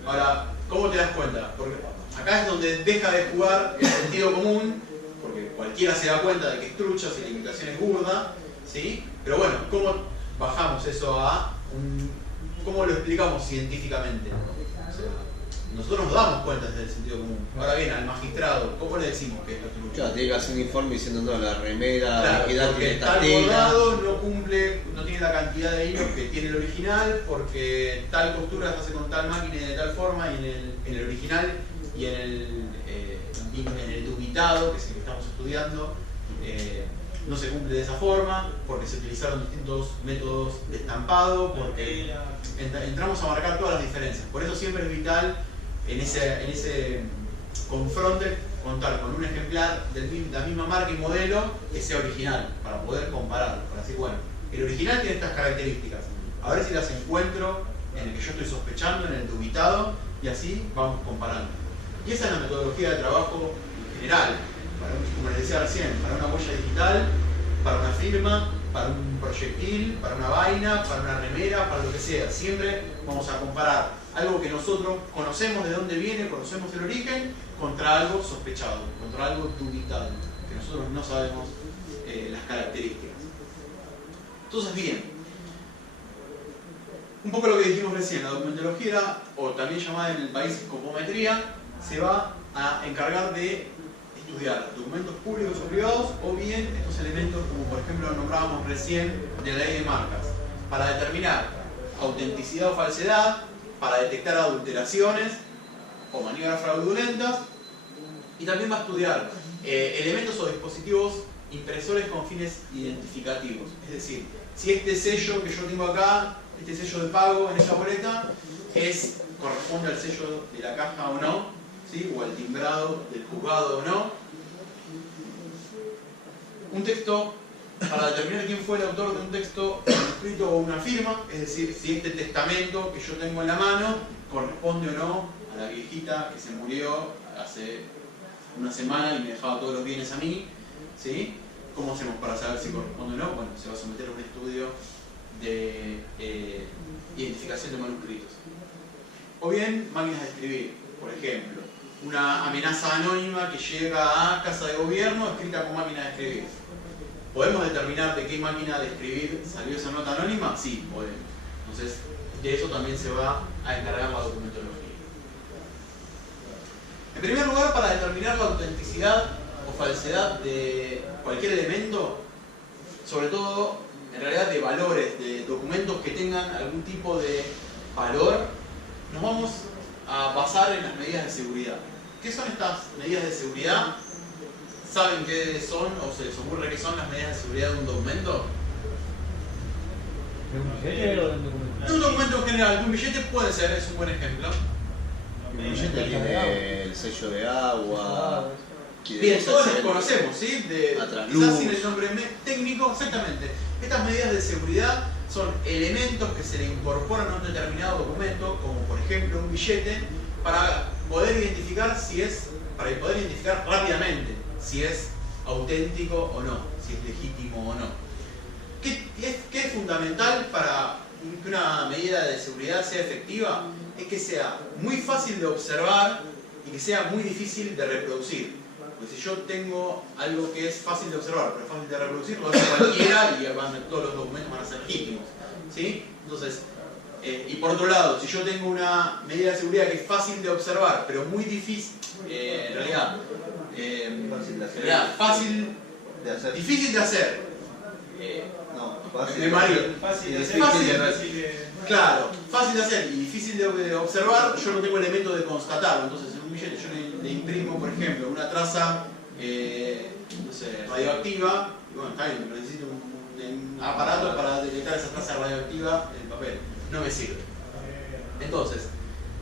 Ahora, ¿cómo te das cuenta? Porque acá es donde deja de jugar el sentido común, porque cualquiera se da cuenta de que es trucha si la imitación es burda, ¿sí? Pero bueno, ¿cómo bajamos eso a cómo lo explicamos científicamente? O sea, nosotros nos damos cuenta desde el sentido común. Ahora bien, al magistrado, ¿cómo le decimos que esto es trucha? Claro, tiene que hacer un informe diciendo, no, la remera, Claro, ¿qué edad porque tiene esta tal tela? bordado no tiene la cantidad de hilos que tiene el original, porque tal costura se hace con tal máquina y de tal forma, y en el original y en el dubitado, que es el que estamos estudiando, no se cumple de esa forma, porque se utilizaron distintos métodos de estampado, porque entramos a marcar todas las diferencias. Por eso siempre es vital en ese confronte contar con un ejemplar de la misma marca y modelo que sea original, para poder compararlo, para decir, bueno, el original tiene estas características, a ver si las encuentro en el que yo estoy sospechando, en el dubitado, y así vamos comparando. Y esa es la metodología de trabajo en general, como les decía recién, para una huella digital, para una firma, para un proyectil, para una vaina, para una remera, para lo que sea. Siempre vamos a comparar algo que nosotros conocemos de dónde viene, conocemos el origen, contra algo sospechado, contra algo dubitado, que nosotros no sabemos las características. Entonces, bien, un poco lo que dijimos recién, la documentología, o también llamada en el país copometría, se va a encargar de estudiar documentos públicos o privados, o bien estos elementos, como por ejemplo nombrábamos recién, de la ley de marcas, para determinar autenticidad o falsedad, para detectar adulteraciones o maniobras fraudulentas, y también va a estudiar elementos o dispositivos impresores con fines identificativos. Es decir, si este sello que yo tengo acá, este sello de pago en esa boleta, corresponde al sello de la caja o no, ¿sí? O al timbrado del juzgado o no. Un texto, para determinar quién fue el autor de un texto escrito o una firma, es decir, si este testamento que yo tengo en la mano corresponde o no a la viejita que se murió hace una semana y me dejaba todos los bienes a mí, ¿sí? ¿Cómo hacemos para saber si corresponde o no? Bueno, se va a someter a un estudio de identificación de manuscritos. O bien máquinas de escribir, por ejemplo, una amenaza anónima que llega a casa de gobierno escrita con máquina de escribir. ¿Podemos determinar de qué máquina de escribir salió esa nota anónima? Sí, podemos. Entonces, de eso también se va a encargar la documentología. En primer lugar, para determinar la autenticidad o falsedad de cualquier elemento, sobre todo, en realidad, de valores, de documentos que tengan algún tipo de valor, nos vamos a basar en las medidas de seguridad. ¿Qué son estas medidas de seguridad? ¿Saben qué son o se les ocurre qué son las medidas de seguridad de un documento? ¿De un billete o de un documento? De un documento en general, de un billete puede ser, es un buen ejemplo. El billete tiene el sello de agua. Bien, todos los conocemos, ¿sí? Quizás sin el nombre técnico, exactamente. Estas medidas de seguridad son elementos que se le incorporan a un determinado documento, como por ejemplo un billete, para poder identificar poder identificar rápidamente si es auténtico o no, si es legítimo o no. ¿Qué es fundamental para que una medida de seguridad sea efectiva? Es que sea muy fácil de observar y que sea muy difícil de reproducir. Porque si yo tengo algo que es fácil de observar, pero fácil de reproducir, lo hace cualquiera y todos los documentos van a ser legítimos, ¿sí? Entonces, y por otro lado, si yo tengo una medida de seguridad que es fácil de observar, pero muy difícil, en realidad, difícil de hacer. Fácil de hacer. Claro, fácil de hacer y difícil de observar, yo no tengo elemento de constatarlo. Entonces, en un billete yo le imprimo, por ejemplo, una traza no sé, radioactiva, y bueno, está bien, necesito un aparato para detectar esa traza radioactiva en el papel. No me sirve. Entonces,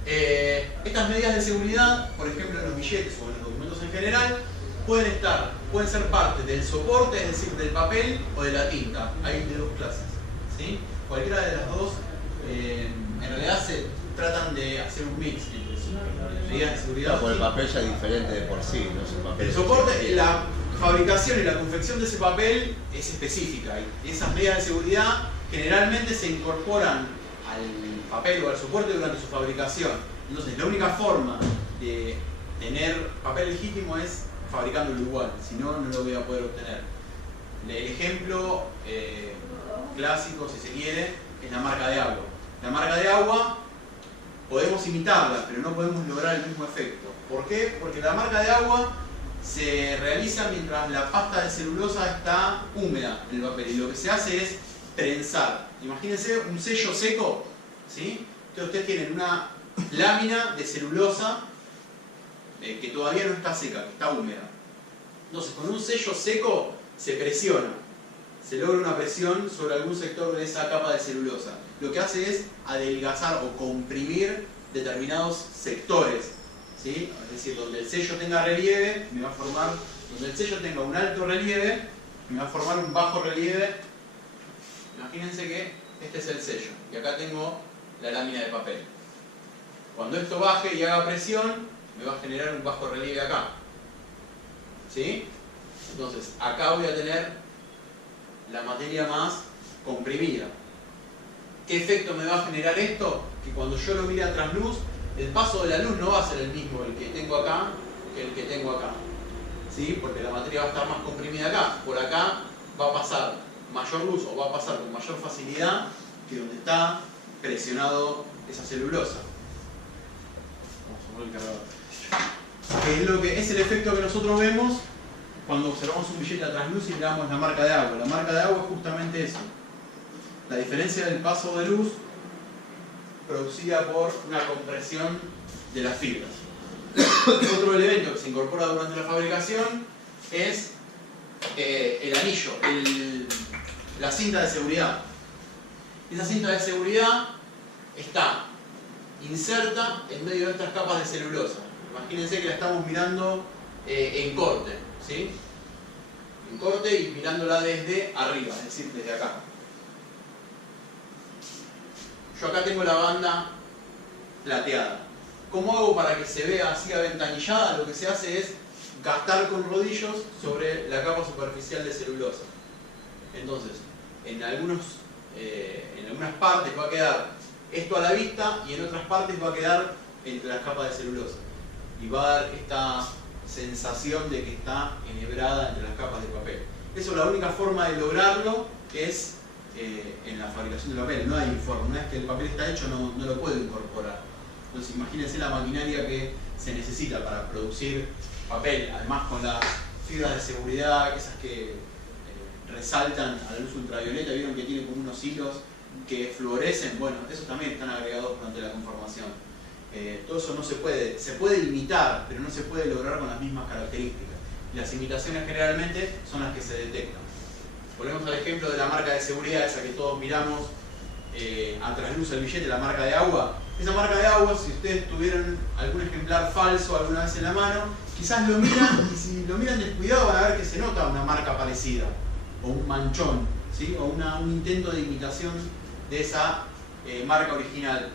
estas medidas de seguridad, por ejemplo en los billetes o en los documentos en general, pueden ser parte del soporte, es decir, del papel o de la tinta. Hay de dos clases, ¿sí? Cualquiera de las dos, en realidad se tratan de hacer un mix entre medidas de seguridad. Por el papel ya es diferente de por sí, no es el papel. El soporte, la fabricación y la confección de ese papel es específica y esas medidas de seguridad generalmente se incorporan al papel o al soporte durante su fabricación. Entonces, la única forma de tener papel legítimo es fabricándolo igual, si no, no lo voy a poder obtener. El ejemplo clásico, si se quiere, es la marca de agua. La marca de agua podemos imitarla, pero no podemos lograr el mismo efecto. ¿Por qué? Porque la marca de agua se realiza mientras la pasta de celulosa está húmeda en el papel y lo que se hace es prensar. Imagínense un sello seco, ¿sí? Entonces ustedes tienen una lámina de celulosa que todavía no está seca, que está húmeda. Entonces con un sello seco se presiona, se logra una presión sobre algún sector de esa capa de celulosa. Lo que hace es adelgazar o comprimir determinados sectores, ¿sí? Es decir, donde el sello tenga relieve, me va a formar, donde el sello tenga un alto relieve, me va a formar un bajo relieve. Imagínense que este es el sello y acá tengo la lámina de papel. Cuando esto baje y haga presión, me va a generar un bajo relieve acá, ¿sí? Entonces, acá voy a tener la materia más comprimida. ¿Qué efecto me va a generar esto? Que cuando yo lo mire a trasluz, el paso de la luz no va a ser el mismo el que tengo acá que el que tengo acá, ¿sí? Porque la materia va a estar más comprimida acá. Por acá va a pasar mayor luz o va a pasar con mayor facilidad que donde está presionado esa celulosa. Vamos a poner el cargador. Que es el efecto que nosotros vemos cuando observamos un billete a trasluz y miramos la marca de agua. La marca de agua es justamente eso. La diferencia del paso de luz producida por una compresión de las fibras. Otro elemento que se incorpora durante la fabricación es el anillo, la cinta de seguridad. Esa cinta de seguridad está inserta en medio de estas capas de celulosa. Imagínense que la estamos mirando en corte, ¿sí? En corte y mirándola desde arriba, es decir, desde acá. Yo acá tengo la banda plateada. ¿Cómo hago para que se vea así aventanillada? Lo que se hace es gastar con rodillos sobre la capa superficial de celulosa. Entonces, en algunas partes va a quedar esto a la vista y en otras partes va a quedar entre las capas de celulosa. Y va a dar esta sensación de que está enhebrada entre las capas de papel. Eso, la única forma de lograrlo es en la fabricación del papel. No hay forma. Una vez que el papel está hecho no lo puedo incorporar. Entonces imagínense la maquinaria que se necesita para producir papel, además con las fibras de seguridad, esas que resaltan a la luz ultravioleta, vieron que tienen como unos hilos que fluorescen. Bueno, esos también están agregados durante la conformación. Todo eso no se puede imitar, pero no se puede lograr con las mismas características. Y las imitaciones generalmente son las que se detectan. Volvemos al ejemplo de la marca de seguridad, esa que todos miramos a trasluz el billete, la marca de agua. Esa marca de agua, si ustedes tuvieran algún ejemplar falso alguna vez en la mano, quizás lo miran y si lo miran descuidado van a ver que se nota una marca parecida, o un manchón, ¿sí? O un intento de imitación de esa marca original.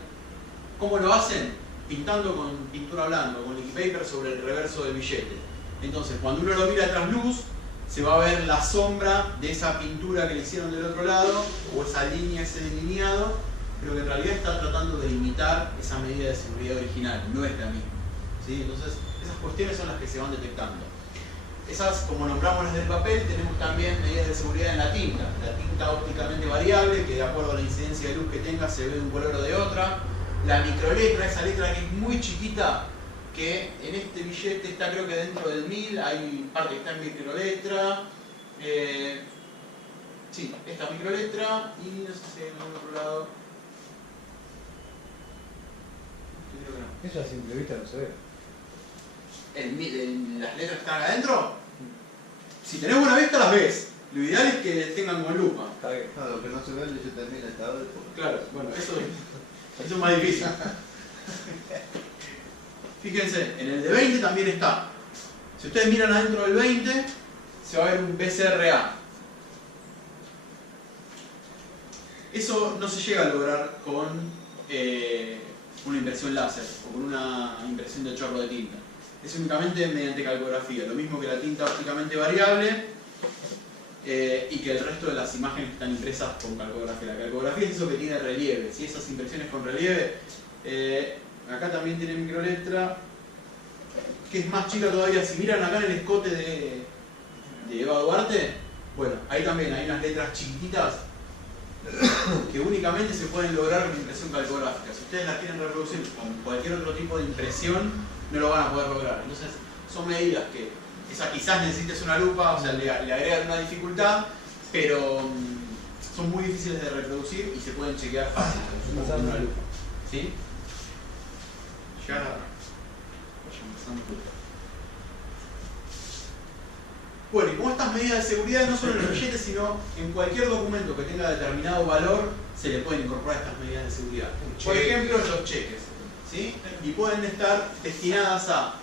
¿Cómo lo hacen? Pintando con pintura blanca, con liquid paper sobre el reverso del billete. Entonces, cuando uno lo mira a trasluz, se va a ver la sombra de esa pintura que le hicieron del otro lado, o esa línea, ese delineado, pero que en realidad está tratando de imitar esa medida de seguridad original, no es la misma, ¿sí? Entonces, esas cuestiones son las que se van detectando. Esas, como nombramos las del papel, tenemos también medidas de seguridad en la tinta. La tinta ópticamente variable, que de acuerdo a la incidencia de luz que tenga, se ve de un color o de otra. La microletra, esa letra que es muy chiquita, que en este billete está creo que dentro del 1000, hay parte que está en microletra. Sí, esta microletra y no sé si en algún otro lado. Creo que no. Eso a simple vista no se ve. ¿Las letras que están acá adentro? Si tenés buena vista las ves. Lo ideal es que tengan con lupa. Está bien. No, lo que no se ve el billete de 1000 está de Claro, bueno, eso es más difícil. Fíjense, en el de 20 también está. Si ustedes miran adentro del 20, se va a ver un BCRA. Eso no se llega a lograr con una impresión láser o con una impresión de chorro de tinta. Es únicamente mediante calcografía, lo mismo que la tinta ópticamente variable y que el resto de las imágenes están impresas con calcografía. La calcografía es eso que tiene relieve, ¿sí? Esas impresiones con relieve. Acá también tiene microletra, que es más chica todavía. Si miran acá en el escote de Eva Duarte, bueno, ahí también hay unas letras chiquititas que únicamente se pueden lograr con impresión calcográfica. Si ustedes las quieren reproducir con cualquier otro tipo de impresión, no lo van a poder lograr. Entonces, son medidas que quizás necesites una lupa, o sea, le agregan una dificultad, pero son muy difíciles de reproducir y se pueden chequear fácil con una lupa. ¿Sí? Ya vayan pasando. Bueno, y como estas medidas de seguridad no solo en los billetes, sino en cualquier documento que tenga determinado valor, se le pueden incorporar estas medidas de seguridad. Por ejemplo, en los cheques, ¿sí? Y pueden estar destinadas a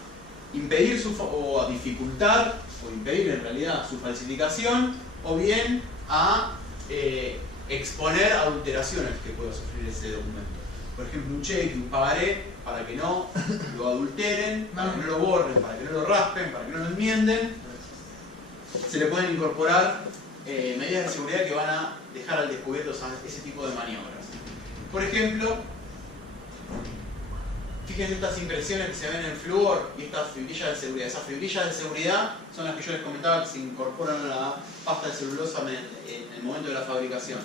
impedir o a dificultar, o impedir en realidad su falsificación, o bien a exponer adulteraciones que pueda sufrir ese documento. Por ejemplo, un cheque, un pagaré, para que no lo adulteren, para que no lo borren, para que no lo raspen, para que no lo enmienden, se le pueden incorporar medidas de seguridad que van a dejar al descubierto ese tipo de maniobras. Por ejemplo, fíjense estas impresiones que se ven en flúor y estas fibrillas de seguridad. Esas fibrillas de seguridad son las que yo les comentaba que se incorporan a la pasta de celulosa en el momento de la fabricación.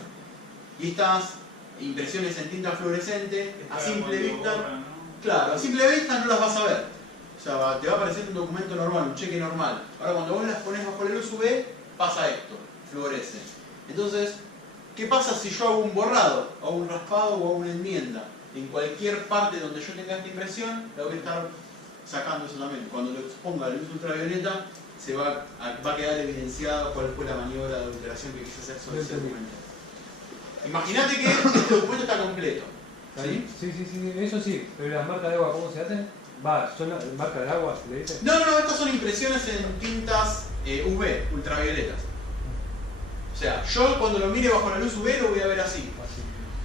Y estas impresiones en tinta fluorescente, a simple vista, claro, a simple vista no las vas a ver. O sea, te va a aparecer un documento normal, un cheque normal. Ahora cuando vos las pones bajo la luz UV, pasa esto, fluoresce. Entonces, ¿qué pasa si yo hago un borrado, o un raspado o una enmienda? En cualquier parte donde yo tenga esta impresión, la voy a estar sacando eso también. Cuando lo exponga a la luz ultravioleta, va a quedar evidenciado cuál fue la maniobra de adulteración que quise hacer sobre ese documento. Imagínate que este documento está completo. ¿Sí? Sí, eso sí, pero las marcas de agua, ¿cómo se hacen? ¿Son marcas de agua, se le dice? No, estas son impresiones en tintas UV, ultravioletas. O sea, yo cuando lo mire bajo la luz UV lo voy a ver así.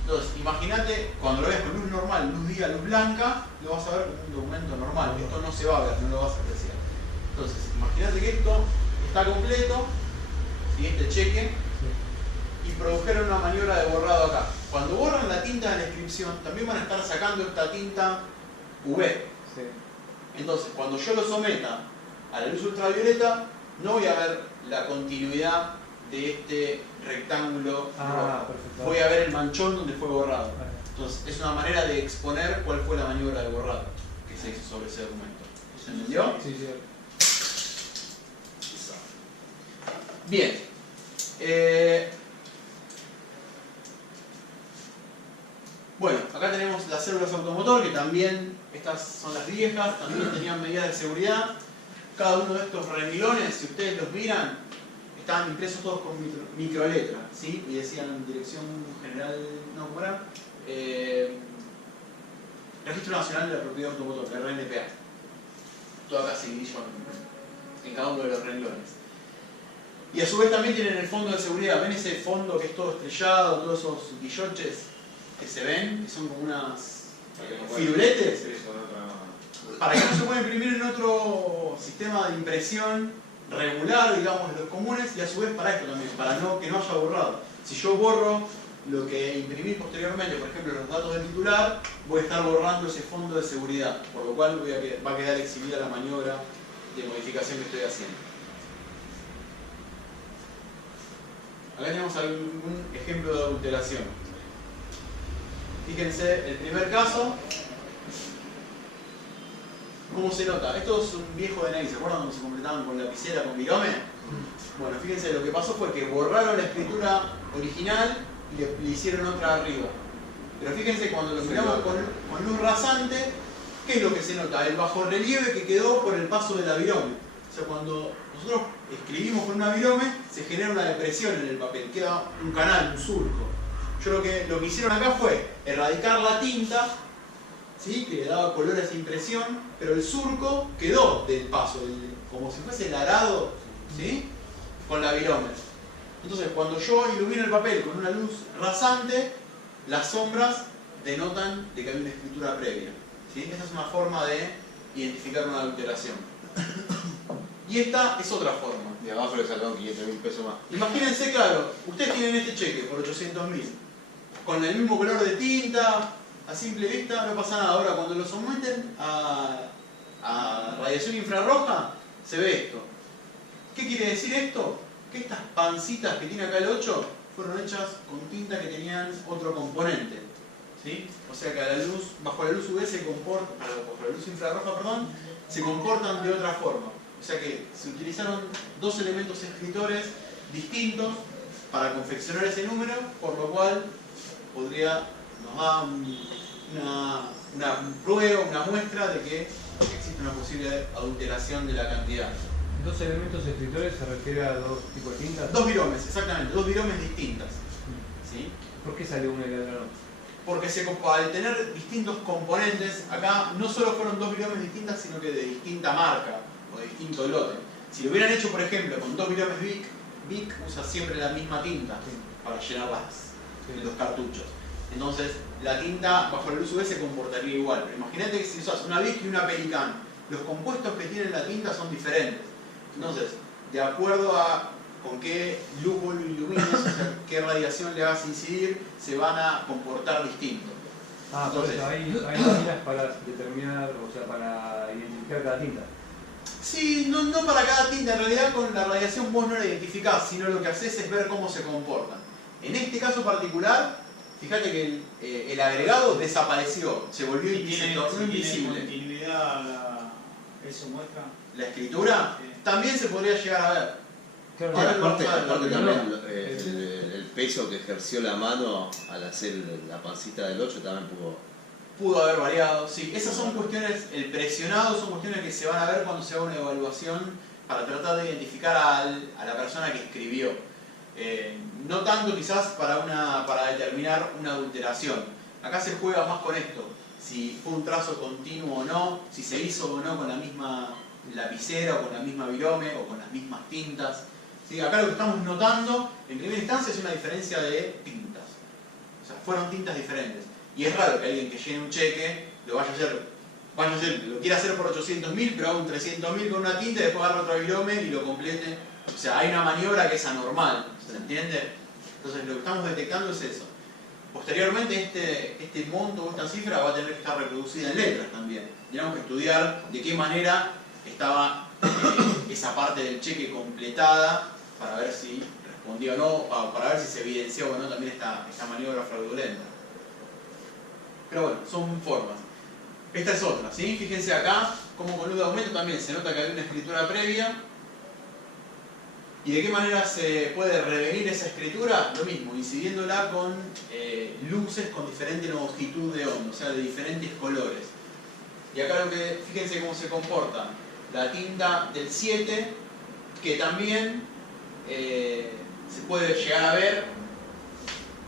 Entonces, imagínate, cuando lo veas con luz normal, luz día, luz blanca, lo vas a ver como un documento normal. Esto no se va a ver, no lo vas a apreciar. Entonces, imagínate que esto está completo, ¿sí? Este cheque, y produjeron una maniobra de borrado acá. Cuando borran la tinta de la inscripción, también van a estar sacando esta tinta UV. Sí. Entonces, cuando yo lo someta a la luz ultravioleta, no voy a ver la continuidad de este rectángulo rojo. Perfecto. Voy a ver el manchón donde fue borrado. Entonces, es una manera de exponer cuál fue la maniobra de borrado que se hizo sobre ese documento. ¿Se entendió? Sí. Bien. Bueno, acá tenemos las células automotor, que también, estas son las viejas, también tenían medidas de seguridad. Cada uno de estos remilones, si ustedes los miran, estaban impresos todos con microletra, ¿sí? Y decían Dirección General, no, ¿cómo era? Registro Nacional de la Propiedad Automotor, RNPA. Todo acá seguidillo en cada uno de los renglones. Y a su vez también tienen el fondo de seguridad. ¿Ven ese fondo que es todo estrellado, todos esos guilloches que se ven? Que son como unas firuletes. Para que no se pueda imprimir en otro sistema de impresión regular, digamos, de los comunes, y a su vez para esto también, para que no haya borrado. Si yo borro lo que imprimí posteriormente, por ejemplo los datos del titular, voy a estar borrando ese fondo de seguridad, por lo cual va a quedar exhibida la maniobra de modificación que estoy haciendo. Acá tenemos algún ejemplo de adulteración. Fíjense, el primer caso, ¿cómo se nota? Esto es un viejo DNI, ¿se acuerdan cuando se completaban con lapicera, con virome? Bueno, fíjense, lo que pasó fue que borraron la escritura original y le hicieron otra arriba. Pero fíjense, cuando lo miramos con luz rasante, ¿qué es lo que se nota? El bajorrelieve que quedó por el paso de la virome. O sea, cuando nosotros escribimos con una virome, se genera una depresión en el papel, queda un canal, un surco. Yo lo que hicieron acá fue erradicar la tinta, ¿sí? Que le daba color a esa impresión, pero el surco quedó del paso, como si fuese el arado, ¿sí? Con la virome. Entonces, cuando yo ilumino el papel con una luz rasante, las sombras denotan de que hay una escritura previa, ¿sí? Esa es una forma de identificar una adulteración. Y esta es otra forma. De abajo le sacaron 500.000 pesos más. Imagínense, claro, ustedes tienen este cheque por 800.000, con el mismo color de tinta, a simple vista no pasa nada. Ahora, cuando lo someten a radiación infrarroja, se ve esto. ¿Qué quiere decir esto? Que estas pancitas que tiene acá el 8 fueron hechas con tinta que tenían otro componente, ¿sí? O sea que a la luz, bajo la luz UV bajo la luz infrarroja, perdón, se comportan de otra forma. O sea que se utilizaron dos elementos escritores distintos para confeccionar ese número, por lo cual nos da una prueba, una muestra de que existe una posible adulteración de la cantidad. Dos elementos escritores se refiere a dos tipos de tintas. Dos viromes, exactamente, dos viromes distintas. ¿Sí? ¿Por qué sale una y la otra no? Porque al tener distintos componentes, acá no solo fueron dos viromes distintas, sino que de distinta marca o de distinto lote. Si lo hubieran hecho, por ejemplo, con dos viromes Bic usa siempre la misma tinta para llenar los cartuchos. Entonces, la tinta bajo la luz UV se comportaría igual. Pero imagínate que si usas una Bic y una Pelican, los compuestos que tiene la tinta son diferentes. Entonces, de acuerdo a con qué luz vos lo ilumines, o sea, qué radiación le vas a incidir, se van a comportar distintos. Entonces, por eso hay máquinas para determinar, o sea, para identificar cada tinta. Sí, no para cada tinta, en realidad con la radiación vos no la identificás, sino lo que haces es ver cómo se comportan. En este caso particular, fíjate que el agregado desapareció, se volvió se tornó invisible. ¿Continuidad eso muestra? La escritura también se podría llegar a ver. Claro, aparte también el peso que ejerció la mano al hacer la pancita del 8 también pudo haber variado, sí. Esas son cuestiones, el presionado son cuestiones que se van a ver cuando se haga una evaluación para tratar de identificar a la persona que escribió. No tanto quizás para determinar una adulteración. Acá se juega más con esto, si fue un trazo continuo o no, si se hizo o no con la misma lapicera o con la misma virome o con las mismas tintas. ¿Sí? Acá lo que estamos notando en primera instancia es una diferencia de tintas. O sea, fueron tintas diferentes. Y es raro que alguien que llene un cheque lo lo quiera hacer por 800.000, pero haga un 300.000 con una tinta y después agarra otro virome y lo complete. O sea, hay una maniobra que es anormal, ¿se entiende? Entonces lo que estamos detectando es eso. Posteriormente este monto o esta cifra va a tener que estar reproducida en letras también. Tenemos que estudiar de qué manera estaba esa parte del cheque completada para ver si respondía o no, para ver si se evidenció o no también esta maniobra fraudulenta. Pero bueno, son formas. Esta es otra, ¿sí? Fíjense acá, como con luz de aumento también se nota que hay una escritura previa. ¿Y de qué manera se puede revenir esa escritura? Lo mismo, incidiéndola con luces con diferente longitud de onda, o sea, de diferentes colores. Y acá fíjense cómo se comporta la tinta del 7, que también se puede llegar a ver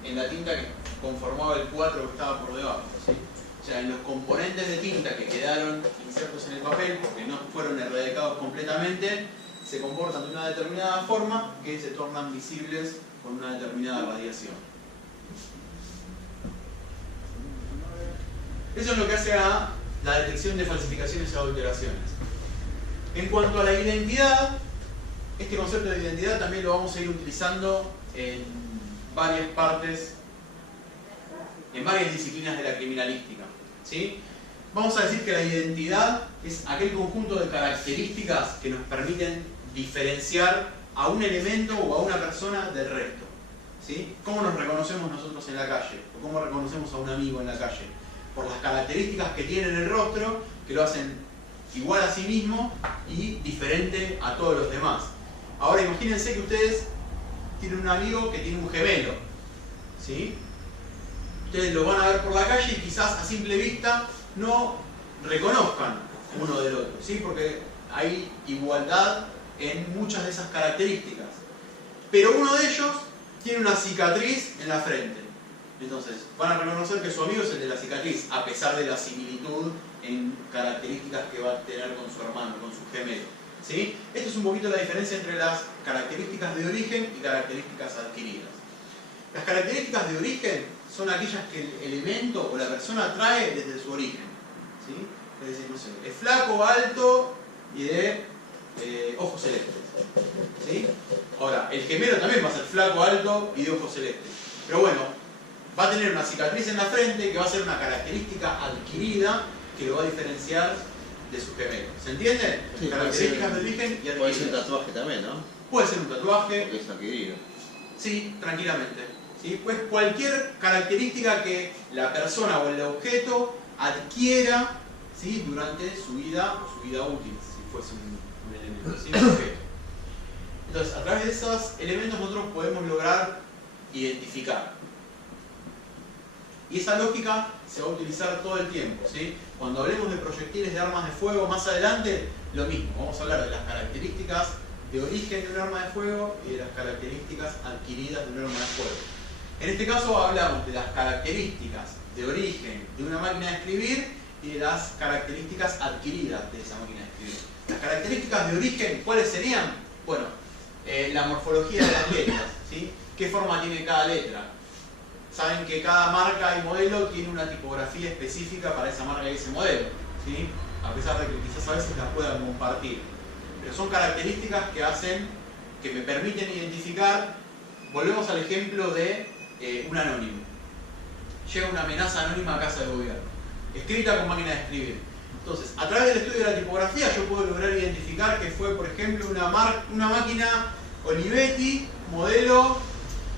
en la tinta que conformaba el 4 que estaba por debajo, ¿sí? O sea, en los componentes de tinta que quedaron insertos en el papel, porque no fueron erradicados completamente, se comportan de una determinada forma que se tornan visibles con una determinada radiación. Eso es lo que hace a la detección de falsificaciones y adulteraciones. En cuanto a la identidad, este concepto de identidad también lo vamos a ir utilizando en varias partes, en varias disciplinas de la criminalística, ¿sí? Vamos a decir que la identidad es aquel conjunto de características que nos permiten diferenciar a un elemento o a una persona del resto, ¿sí? ¿Cómo nos reconocemos nosotros en la calle? ¿O cómo reconocemos a un amigo en la calle? Por las características que tiene en el rostro, que lo hacen igual a sí mismo y diferente a todos los demás. Ahora imagínense que ustedes tienen un amigo que tiene un gemelo, ¿sí? Ustedes lo van a ver por la calle y quizás a simple vista no reconozcan uno del otro, ¿sí? Porque hay igualdad en muchas de esas características. Pero uno de ellos tiene una cicatriz en la frente. Entonces, van a reconocer que su amigo es el de la cicatriz, a pesar de la similitud en características que va a tener con su hermano, con su gemelo, ¿sí? Esto es un poquito la diferencia entre las características de origen y características adquiridas. Las características de origen son aquellas que el elemento o la persona trae desde su origen, ¿sí? Es decir, no sé, es flaco, alto y de ojos celestes, ¿sí? Ahora, el gemelo también va a ser flaco, alto y de ojos celestes. Pero bueno, va a tener una cicatriz en la frente que va a ser una característica adquirida que lo va a diferenciar de su gemelo. ¿Se entiende? Sí, características de origen y adquiridas. puede ser un tatuaje también, ¿no? Puede ser un tatuaje. Porque es adquirido. Sí, tranquilamente. ¿Sí? Pues cualquier característica que la persona o el objeto adquiera, ¿sí? Durante su vida útil, si fuese un elemento, ¿sí? Un objeto. Entonces, a través de esos elementos nosotros podemos lograr identificar. Y esa lógica se va a utilizar todo el tiempo, ¿sí? Cuando hablemos de proyectiles de armas de fuego más adelante, lo mismo. Vamos a hablar de las características de origen de un arma de fuego y de las características adquiridas de un arma de fuego. En este caso hablamos de las características de origen de una máquina de escribir y de las características adquiridas de esa máquina de escribir. Las características de origen, ¿cuáles serían? Bueno, la morfología de las letras, ¿sí? ¿Qué forma tiene cada letra? Saben que cada marca y modelo tiene una tipografía específica para esa marca y ese modelo, ¿sí? A pesar de que quizás a veces las puedan compartir. Pero son características que hacen, que me permiten identificar. Volvemos al ejemplo de un anónimo. Llega una amenaza anónima a casa del gobierno, escrita con máquina de escribir. Entonces, a través del estudio de la tipografía yo puedo lograr identificar que fue, por ejemplo, una máquina Olivetti modelo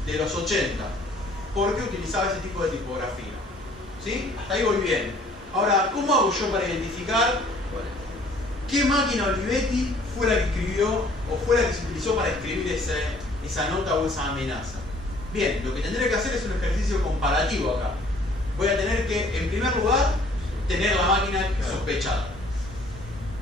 de los 80, porque utilizaba ese tipo de tipografía. ¿Sí? Hasta ahí voy bien. Ahora, ¿cómo hago yo para identificar qué máquina Olivetti fue la que escribió o fue la que se utilizó para escribir esa nota o esa amenaza? Bien, lo que tendré que hacer es un ejercicio comparativo acá. Voy a tener que, en primer lugar, tener la máquina sospechada.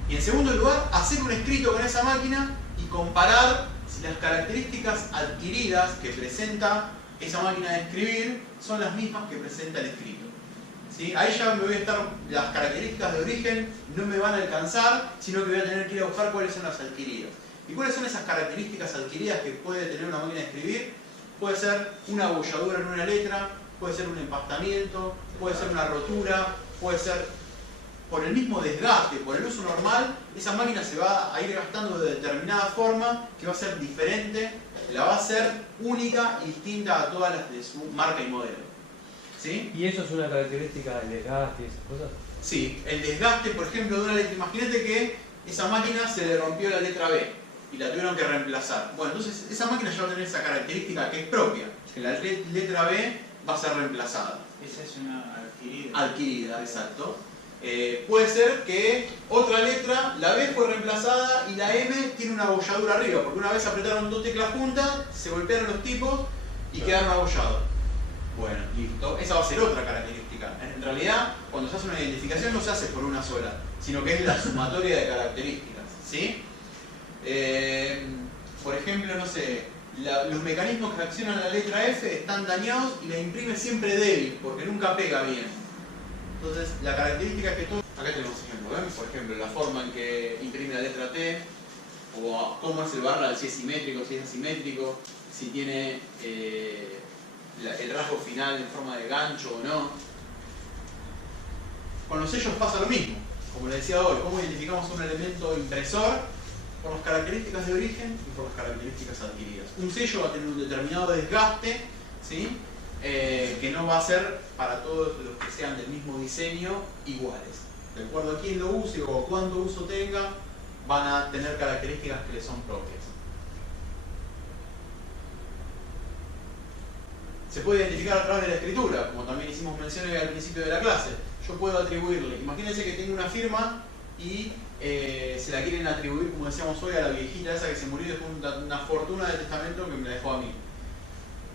Y en segundo lugar, hacer un escrito con esa máquina y comparar si las características adquiridas que presenta esa máquina de escribir son las mismas que presenta el escrito. ¿Sí? Ahí ya me voy a estar, las características de origen no me van a alcanzar, sino que voy a tener que ir a buscar cuáles son las adquiridas. ¿Y cuáles son esas características adquiridas que puede tener una máquina de escribir? Puede ser una abolladura en una letra, puede ser un empastamiento, puede ser una rotura, puede ser por el mismo desgaste, por el uso normal, esa máquina se va a ir gastando de determinada forma que va a ser diferente, la va a ser única y distinta a todas las de su marca y modelo. ¿Sí? ¿Y eso es una característica del desgaste y esas cosas? Sí, el desgaste, por ejemplo, de una letra. Imagínate que esa máquina se le rompió la letra B y la tuvieron que reemplazar. Bueno, entonces esa máquina ya va a tener esa característica que es propia, que la letra B va a ser reemplazada. Esa es una adquirida. Adquirida, exacto. Puede ser que otra letra, la B fue reemplazada y la M tiene una abolladura arriba, porque una vez apretaron dos teclas juntas, se golpearon los tipos y quedaron abollados. Bueno, listo. Esa va a ser otra característica. En realidad, cuando se hace una identificación no se hace por una sola, sino que es la sumatoria de características. ¿Sí? Por ejemplo, no sé, los mecanismos que accionan la letra F están dañados y la imprime siempre débil, porque nunca pega bien. Entonces, la característica es que todo... Acá tenemos ejemplos, ¿ven? Por ejemplo, la forma en que imprime la letra T, o cómo es el barra, si es simétrico, si es asimétrico, si tiene el rasgo final en forma de gancho o no. Con los sellos pasa lo mismo. Como les decía hoy, cómo identificamos un elemento impresor por las características de origen y por las características adquiridas. Un sello va a tener un determinado desgaste, ¿sí? Que no va a ser para todos los que sean del mismo diseño iguales. De acuerdo a quién lo use o cuánto uso tenga, van a tener características que le son propias. Se puede identificar a través de la escritura, como también hicimos mención al principio de la clase. Yo puedo atribuirle, imagínense que tengo una firma y se la quieren atribuir, como decíamos hoy, a la viejita esa que se murió y dejó una fortuna de testamento que me la dejó a mí.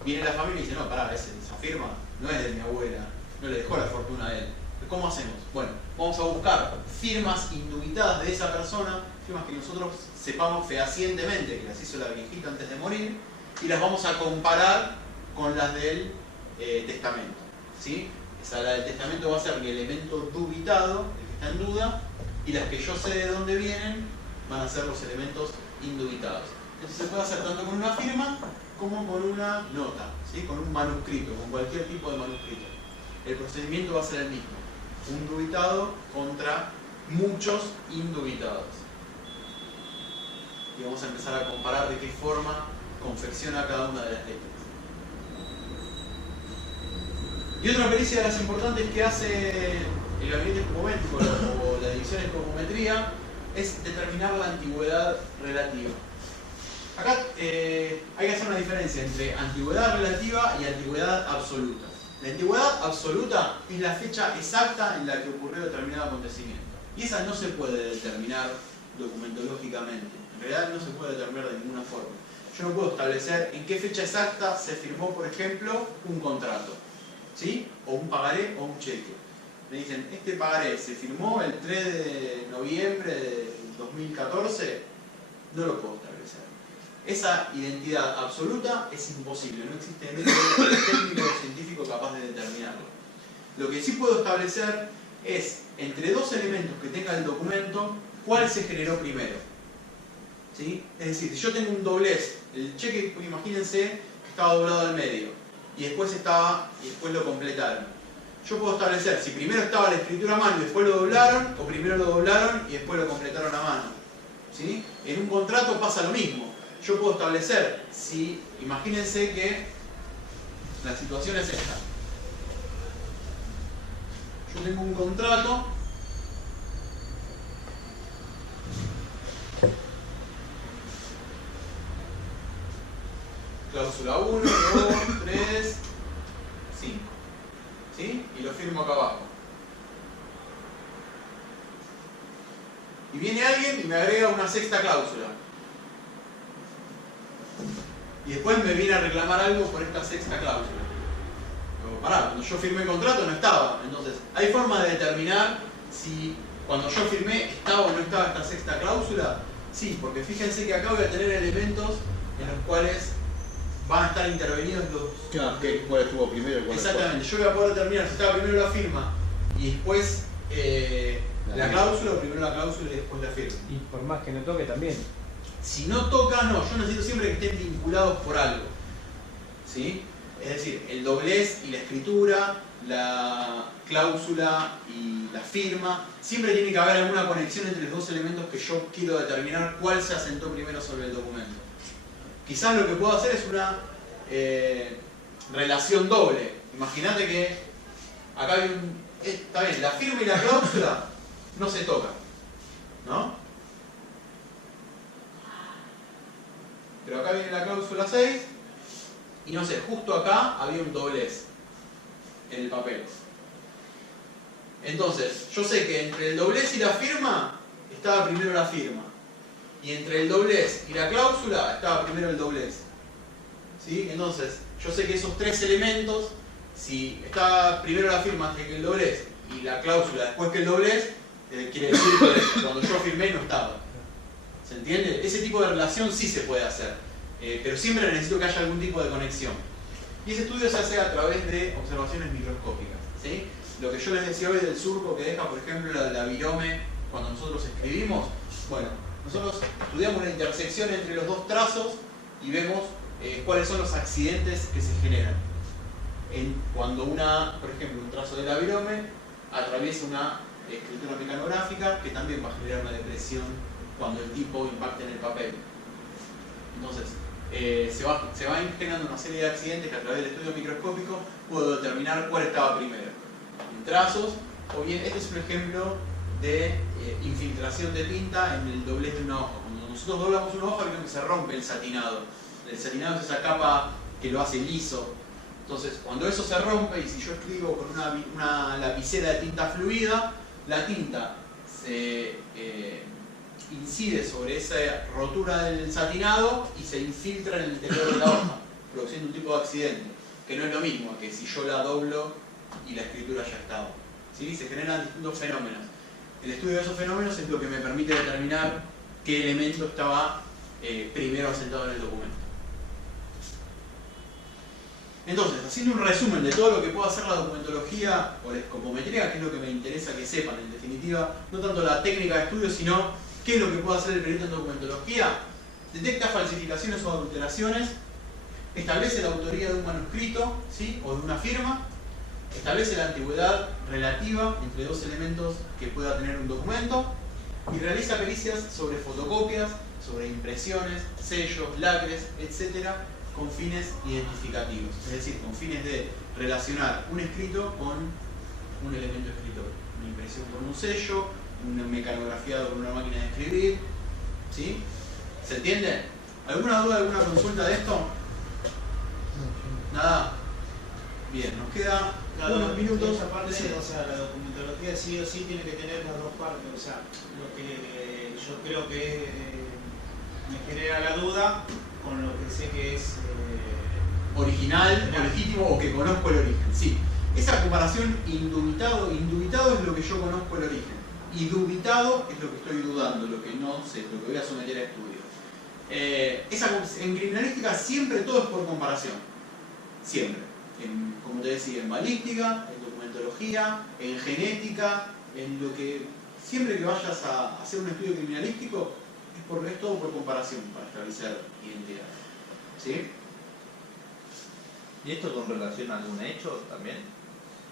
Viene la familia y dice, no, pará, esa firma no es de mi abuela, no le dejó la fortuna a él. ¿Cómo hacemos? Bueno, vamos a buscar firmas indubitadas de esa persona, firmas que nosotros sepamos fehacientemente que las hizo la viejita antes de morir, y las vamos a comparar con las del testamento. ¿Sí? La del testamento va a ser mi elemento dubitado, el que está en duda, y las que yo sé de dónde vienen van a ser los elementos indubitados. Entonces se puede hacer tanto con una firma como con una nota, ¿sí? Con un manuscrito, con cualquier tipo de manuscrito. El procedimiento va a ser el mismo. Un dubitado contra muchos indubitados. Y vamos a empezar a comparar de qué forma confecciona cada una de las letras. Y otra pericia de las importantes que hace el gabinete escopométrico o la división de escopometría es determinar la antigüedad relativa. Acá hay que hacer una diferencia entre antigüedad relativa y antigüedad absoluta. La antigüedad absoluta es la fecha exacta en la que ocurrió determinado acontecimiento. Y esa no se puede determinar documentológicamente. En realidad no se puede determinar de ninguna forma. Yo no puedo establecer en qué fecha exacta se firmó, por ejemplo, un contrato. ¿sí? O un pagaré o un cheque. Me dicen, este pagaré se firmó el 3 de noviembre de 2014, no lo puedo establecer. Esa identidad absoluta es imposible, no existe método técnico o científico capaz de determinarlo. Lo que sí puedo establecer es, entre dos elementos que tenga el documento, cuál se generó primero. ¿Sí? Es decir, si yo tengo un doblez, el cheque, imagínense que estaba doblado al medio, y después lo completaron. Yo puedo establecer si primero estaba la escritura a mano y después lo doblaron, o primero lo doblaron y después lo completaron a mano. ¿Sí? En un contrato pasa lo mismo. Yo puedo establecer si, imagínense que la situación es esta. Yo tengo un contrato cláusula 1, 2, 3, 5. ¿Sí? Y lo firmo acá abajo. Y viene alguien y me agrega una sexta cláusula. Y después me viene a reclamar algo por esta sexta cláusula. Pero pará, cuando yo firmé el contrato no estaba. Entonces, ¿hay forma de determinar si cuando yo firmé estaba o no estaba esta sexta cláusula? Sí, porque fíjense que acá voy a tener elementos en los cuales van a estar intervenidos los... Claro, ¿cuál estuvo primero y cuál Exactamente, yo voy a poder determinar si estaba primero la firma y después la cláusula, o primero la cláusula y después la firma. Y por más que no toque también. Si no toca, no, yo necesito siempre que estén vinculados por algo. ¿Sí? Es decir, el doblez y la escritura, la cláusula y la firma, siempre tiene que haber alguna conexión entre los dos elementos que yo quiero determinar cuál se asentó primero sobre el documento. Quizás lo que puedo hacer es una relación doble. Imagínate que acá hay un... Está bien, la firma y la cláusula no se tocan, ¿no? Pero acá viene la cláusula 6 y no sé, justo acá había un doblez en el papel. Entonces, yo sé que entre el doblez y la firma estaba primero la firma. Y entre el doblez y la cláusula estaba primero el doblez. ¿Sí? Entonces, yo sé que esos tres elementos, si estaba primero la firma antes que el doblez y la cláusula después que el doblez, quiere decir que cuando yo firmé no estaba. ¿Se entiende? Ese tipo de relación sí se puede hacer, pero siempre necesito que haya algún tipo de conexión. Y ese estudio se hace a través de observaciones microscópicas. ¿Sí? Lo que yo les decía hoy del surco que deja, por ejemplo, la virome cuando nosotros escribimos, bueno, nosotros estudiamos la intersección entre los dos trazos y vemos cuáles son los accidentes que se generan. Cuando por ejemplo, un trazo de la virome atraviesa una escritura mecanográfica que también va a generar una depresión cuando el tipo impacta en el papel. Entonces, se va generando una serie de accidentes que a través del estudio microscópico puedo determinar cuál estaba primero. En trazos, o bien, este es un ejemplo de infiltración de tinta en el doblez de una hoja. Cuando nosotros doblamos una hoja, vemos que se rompe el satinado. El satinado es esa capa que lo hace liso. Entonces, cuando eso se rompe, y si yo escribo con una lapicera de tinta fluida, la tinta se incide sobre esa rotura del satinado y se infiltra en el interior de la hoja, produciendo un tipo de accidente, que no es lo mismo que si yo la doblo y la escritura ya estaba. ¿Sí? Se generan distintos fenómenos. El estudio de esos fenómenos es lo que me permite determinar qué elemento estaba primero asentado en el documento. Entonces, haciendo un resumen de todo lo que puede hacer la documentología o la escopometría, que es lo que me interesa que sepan, en definitiva, no tanto la técnica de estudio, sino qué es lo que puede hacer el perito en documentología. Detecta falsificaciones o adulteraciones, establece la autoría de un manuscrito, ¿sí? O de una firma, establece la antigüedad relativa entre dos elementos que pueda tener un documento y realiza pericias sobre fotocopias, sobre impresiones, sellos, lacres, etcétera, con fines identificativos, es decir, con fines de relacionar un escrito con un elemento escritor, una impresión con un sello, una mecanografía con una máquina de escribir, ¿sí? ¿Se entiende? ¿Alguna duda, alguna consulta de esto? ¿Nada? Bien, nos queda unos minutos. Esa parte, o sea, la documentología sí o sí tiene que tener las dos partes, o sea, lo que yo creo que me genera la duda con lo que sé que es original, o legítimo, o que conozco el origen. Sí, esa comparación indubitado es lo que yo conozco el origen. Y dubitado es lo que estoy dudando, lo que no sé, lo que voy a someter a estudio. En criminalística siempre todo es por comparación. Siempre. Como te decía, en balística, en documentología, en genética, en lo que... Siempre que vayas a hacer un estudio criminalístico, es todo por comparación para establecer identidad. ¿Sí? ¿Y esto con relación a algún hecho también?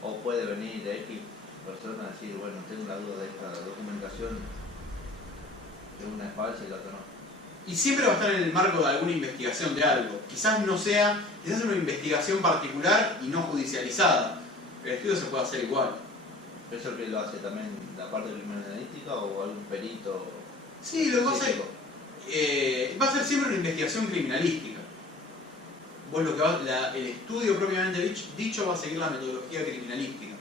¿O puede venir de X persona a decir, bueno, tengo la duda de esta documentación, que una es falsa y la otra no? Y siempre va a estar en el marco de alguna investigación de algo. Quizás no sea, quizás es una investigación particular y no judicializada. El estudio se puede hacer igual. ¿Eso que lo hace también la parte criminalística o algún perito? Sí, lo que pasa es que va a ser siempre una investigación criminalística. Vos lo que el estudio propiamente dicho va a seguir la metodología criminalística.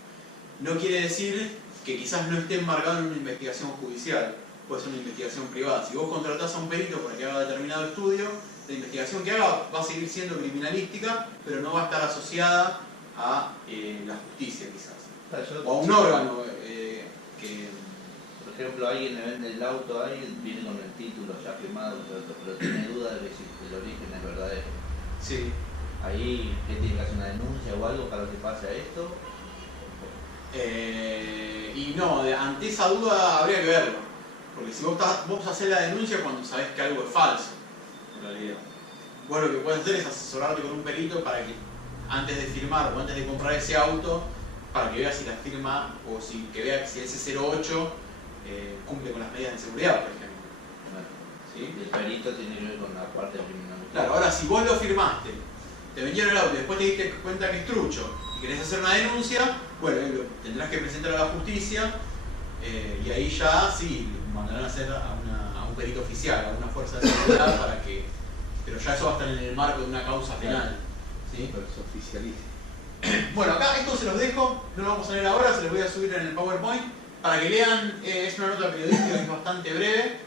No quiere decir que quizás no esté enmarcado en una investigación judicial. Puede ser una investigación privada. Si vos contratás a un perito para que haga determinado estudio, la investigación que haga va a seguir siendo criminalística, pero no va a estar asociada a la justicia quizás. O a un órgano que... Por ejemplo, alguien le vende el auto a alguien, viene con el título ya firmado, pero tiene duda de si el origen es verdadero. Sí. Ahí, ¿qué tiene que hacer una denuncia o algo para que pase a esto? Y no, ante esa duda habría que verlo. Porque si vos haces la denuncia cuando sabés que algo es falso, en realidad. Vos lo que puedes hacer es asesorarte con un perito para que antes de firmar o antes de comprar ese auto, para que vea si la firma o que vea si ese 08 cumple con las medidas de seguridad, por ejemplo. ¿Sí? Y el perito tiene que ver con la parte criminal. Claro, ahora si vos lo firmaste, te vendieron el auto y después te diste cuenta que es trucho y querés hacer una denuncia, bueno, tendrás que presentar a la justicia y ahí ya sí, mandarán a hacer a un perito oficial, a una fuerza de seguridad para que... Pero ya eso va a estar en el marco de una causa penal. ¿Sí? Pero se oficializa. Bueno, acá esto se los dejo, no lo vamos a leer ahora, se los voy a subir en el PowerPoint para que lean, es una nota periodística que es bastante breve,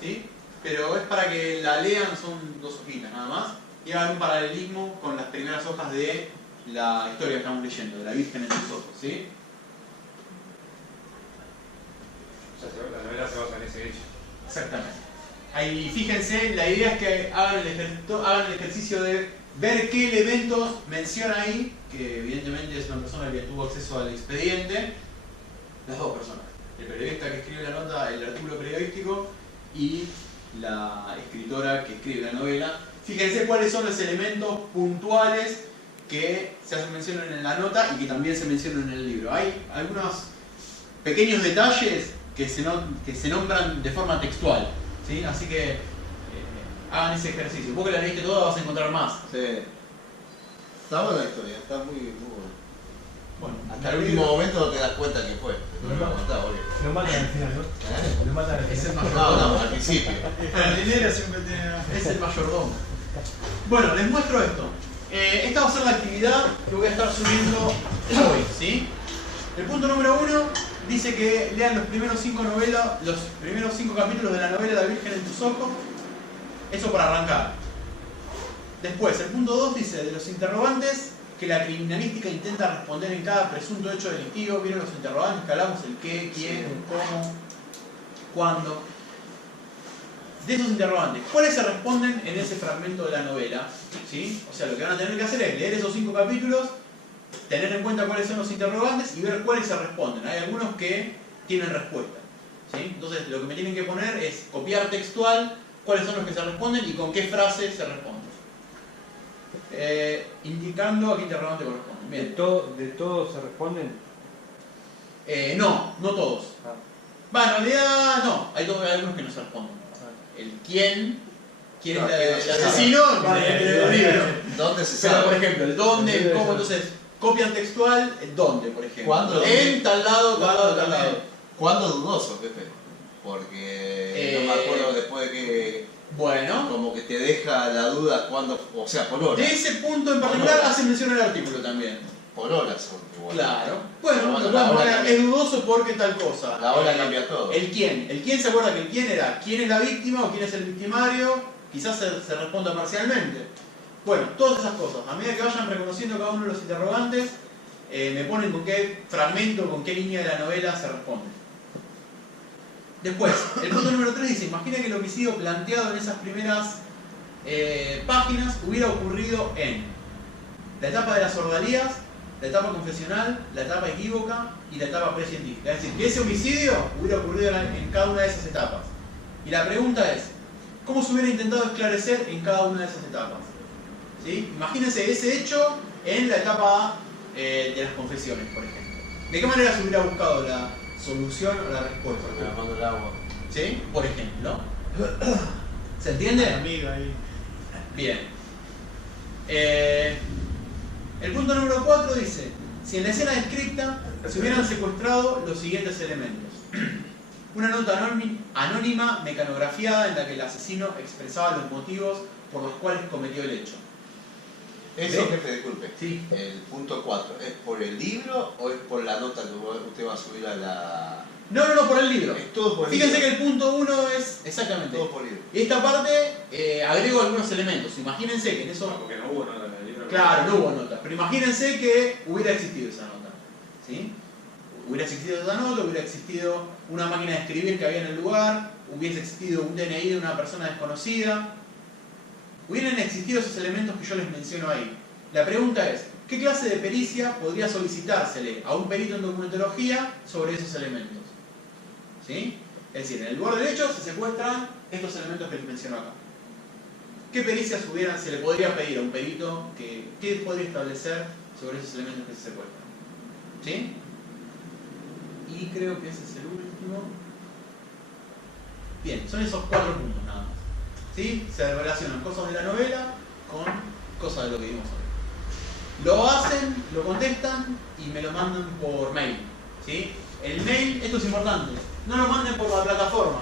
¿sí? Pero es para que la lean, son 2 hojitas nada más, y hagan un paralelismo con las primeras hojas de la historia que estamos leyendo, de la Virgen en sus ojos, ¿sí? La novela se basa en ese hecho. Exactamente. Ahí fíjense, la idea es que hagan el ejercicio de ver qué elementos menciona ahí, que evidentemente es una persona que tuvo acceso al expediente, las 2 personas, el periodista que escribe la nota, el artículo periodístico, y la escritora que escribe la novela. Fíjense cuáles son los elementos puntuales que se hacen mención en la nota y que también se mencionan en el libro. Hay algunos pequeños detalles que se nombran de forma textual, ¿sí? Así que hagan ese ejercicio. Vos que la leíste toda vas a encontrar más. Sí. Está buena la historia, está muy buena. Bueno, Hasta el último momento no te das cuenta que fue. Lo matan al final, ¿no? Lo matan al Es el final. mayordomo. No, al principio. El dinero siempre tiene... Es el mayordomo. Bueno, les muestro esto. Esta va a ser la actividad que voy a estar subiendo hoy, ¿sí? El punto número 1 dice que lean los primeros 5 capítulos de la novela La Virgen en tus ojos. Eso para arrancar. Después, el punto 2 dice de los interrogantes que la criminalística intenta responder en cada presunto hecho delictivo. ¿Vieron los interrogantes que hablamos? El qué, quién, el cómo, cuándo. De esos interrogantes, ¿cuáles se responden en ese fragmento de la novela? ¿Sí? O sea, lo que van a tener que hacer es leer esos 5 capítulos, tener en cuenta cuáles son los interrogantes y ver cuáles se responden. Hay algunos que tienen respuesta, ¿sí? Entonces, lo que me tienen que poner es copiar textual cuáles son los que se responden y con qué frase se responden. Indicando a qué interrogante corresponde. Bien. ¿De todos se responden? No todos. Va, en realidad no, hay algunos que no se responden. El quién No, es que no el se asesino, sabe. el libro. ¿Dónde se Pero, por sabe? ejemplo, el dónde, el cómo, entonces, copian textual, el dónde, por ejemplo. ¿Cuándo? En tal lado, tal lado, tal lado. ¿Cuándo dudoso, Pepe? Porque no me acuerdo después de que Bueno, como que te deja la duda cuando, o sea, por horas. de ese punto en particular Por horas. hace mención el artículo también. Por horas son igual. Claro. Bueno, Bueno, lo la pueden hora poner, cambia. es dudoso porque tal cosa. La hora cambia todo. El quién. El quién se acuerda que el quién era quién es la víctima o quién es el victimario. Quizás se responda parcialmente. Bueno, todas esas cosas. A medida que vayan reconociendo cada uno de los interrogantes, me ponen con qué fragmento, con qué línea de la novela se responde. Después, el punto número 3 dice, imagina que el homicidio planteado en esas primeras páginas hubiera ocurrido en la etapa de las ordalías, la etapa confesional, la etapa equívoca y la etapa precientífica. Es decir, que ese homicidio hubiera ocurrido en cada una de esas etapas. Y la pregunta es, ¿cómo se hubiera intentado esclarecer en cada una de esas etapas? ¿Sí? Imagínense ese hecho en la etapa de las confesiones, por ejemplo. ¿De qué manera se hubiera buscado la solución o la respuesta? Derramando el agua. ¿Sí? Por ejemplo. ¿Se entiende? Amiga ahí. Bien. El punto número 4 dice, si en la escena descripta se hubieran secuestrado los siguientes elementos. Una nota anónima mecanografiada en la que el asesino expresaba los motivos por los cuales cometió el hecho. Eso, ¿Sí? jefe, disculpe. Sí. El punto 4, ¿es por el libro o es por la nota que usted va a subir a la...? No, por el libro. Es todo por el Fíjense libro. que el punto 1 es exactamente. Todo por el libro. Y esta parte agrego algunos elementos. Imagínense que en eso... Porque no hubo nada en el libro. Claro, no hubo nota. Pero imagínense que hubiera existido esa nota. ¿Sí? Hubiera existido esa nota, hubiera existido una máquina de escribir que había en el lugar, hubiese existido un DNI de una persona desconocida. Hubieran existido esos elementos que yo les menciono ahí. La pregunta es, ¿qué clase de pericia podría solicitársele a un perito en documentología sobre esos elementos? ¿Sí? Es decir, en el lugar del hecho se secuestran estos elementos que les menciono acá. ¿Qué pericias se le podría pedir a un perito qué podría establecer sobre esos elementos que se secuestran? ¿Sí? Y creo que ese es el último. Bien, son esos 4 puntos nada más. ¿Sí? Se relacionan cosas de la novela con cosas de lo que vimos hoy. Lo hacen, lo contestan y me lo mandan por mail. ¿Sí? El mail, esto es importante, no lo manden por la plataforma.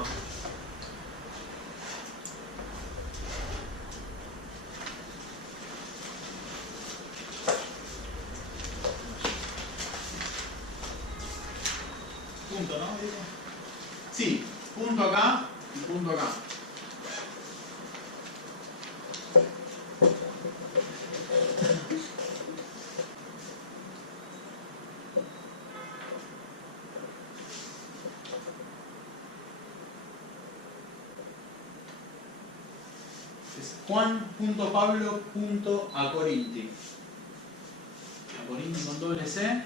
Punto, ¿no? Digo. Sí, punto acá y punto acá. Es juan.pablo.acorinti. Acorinti con doble C.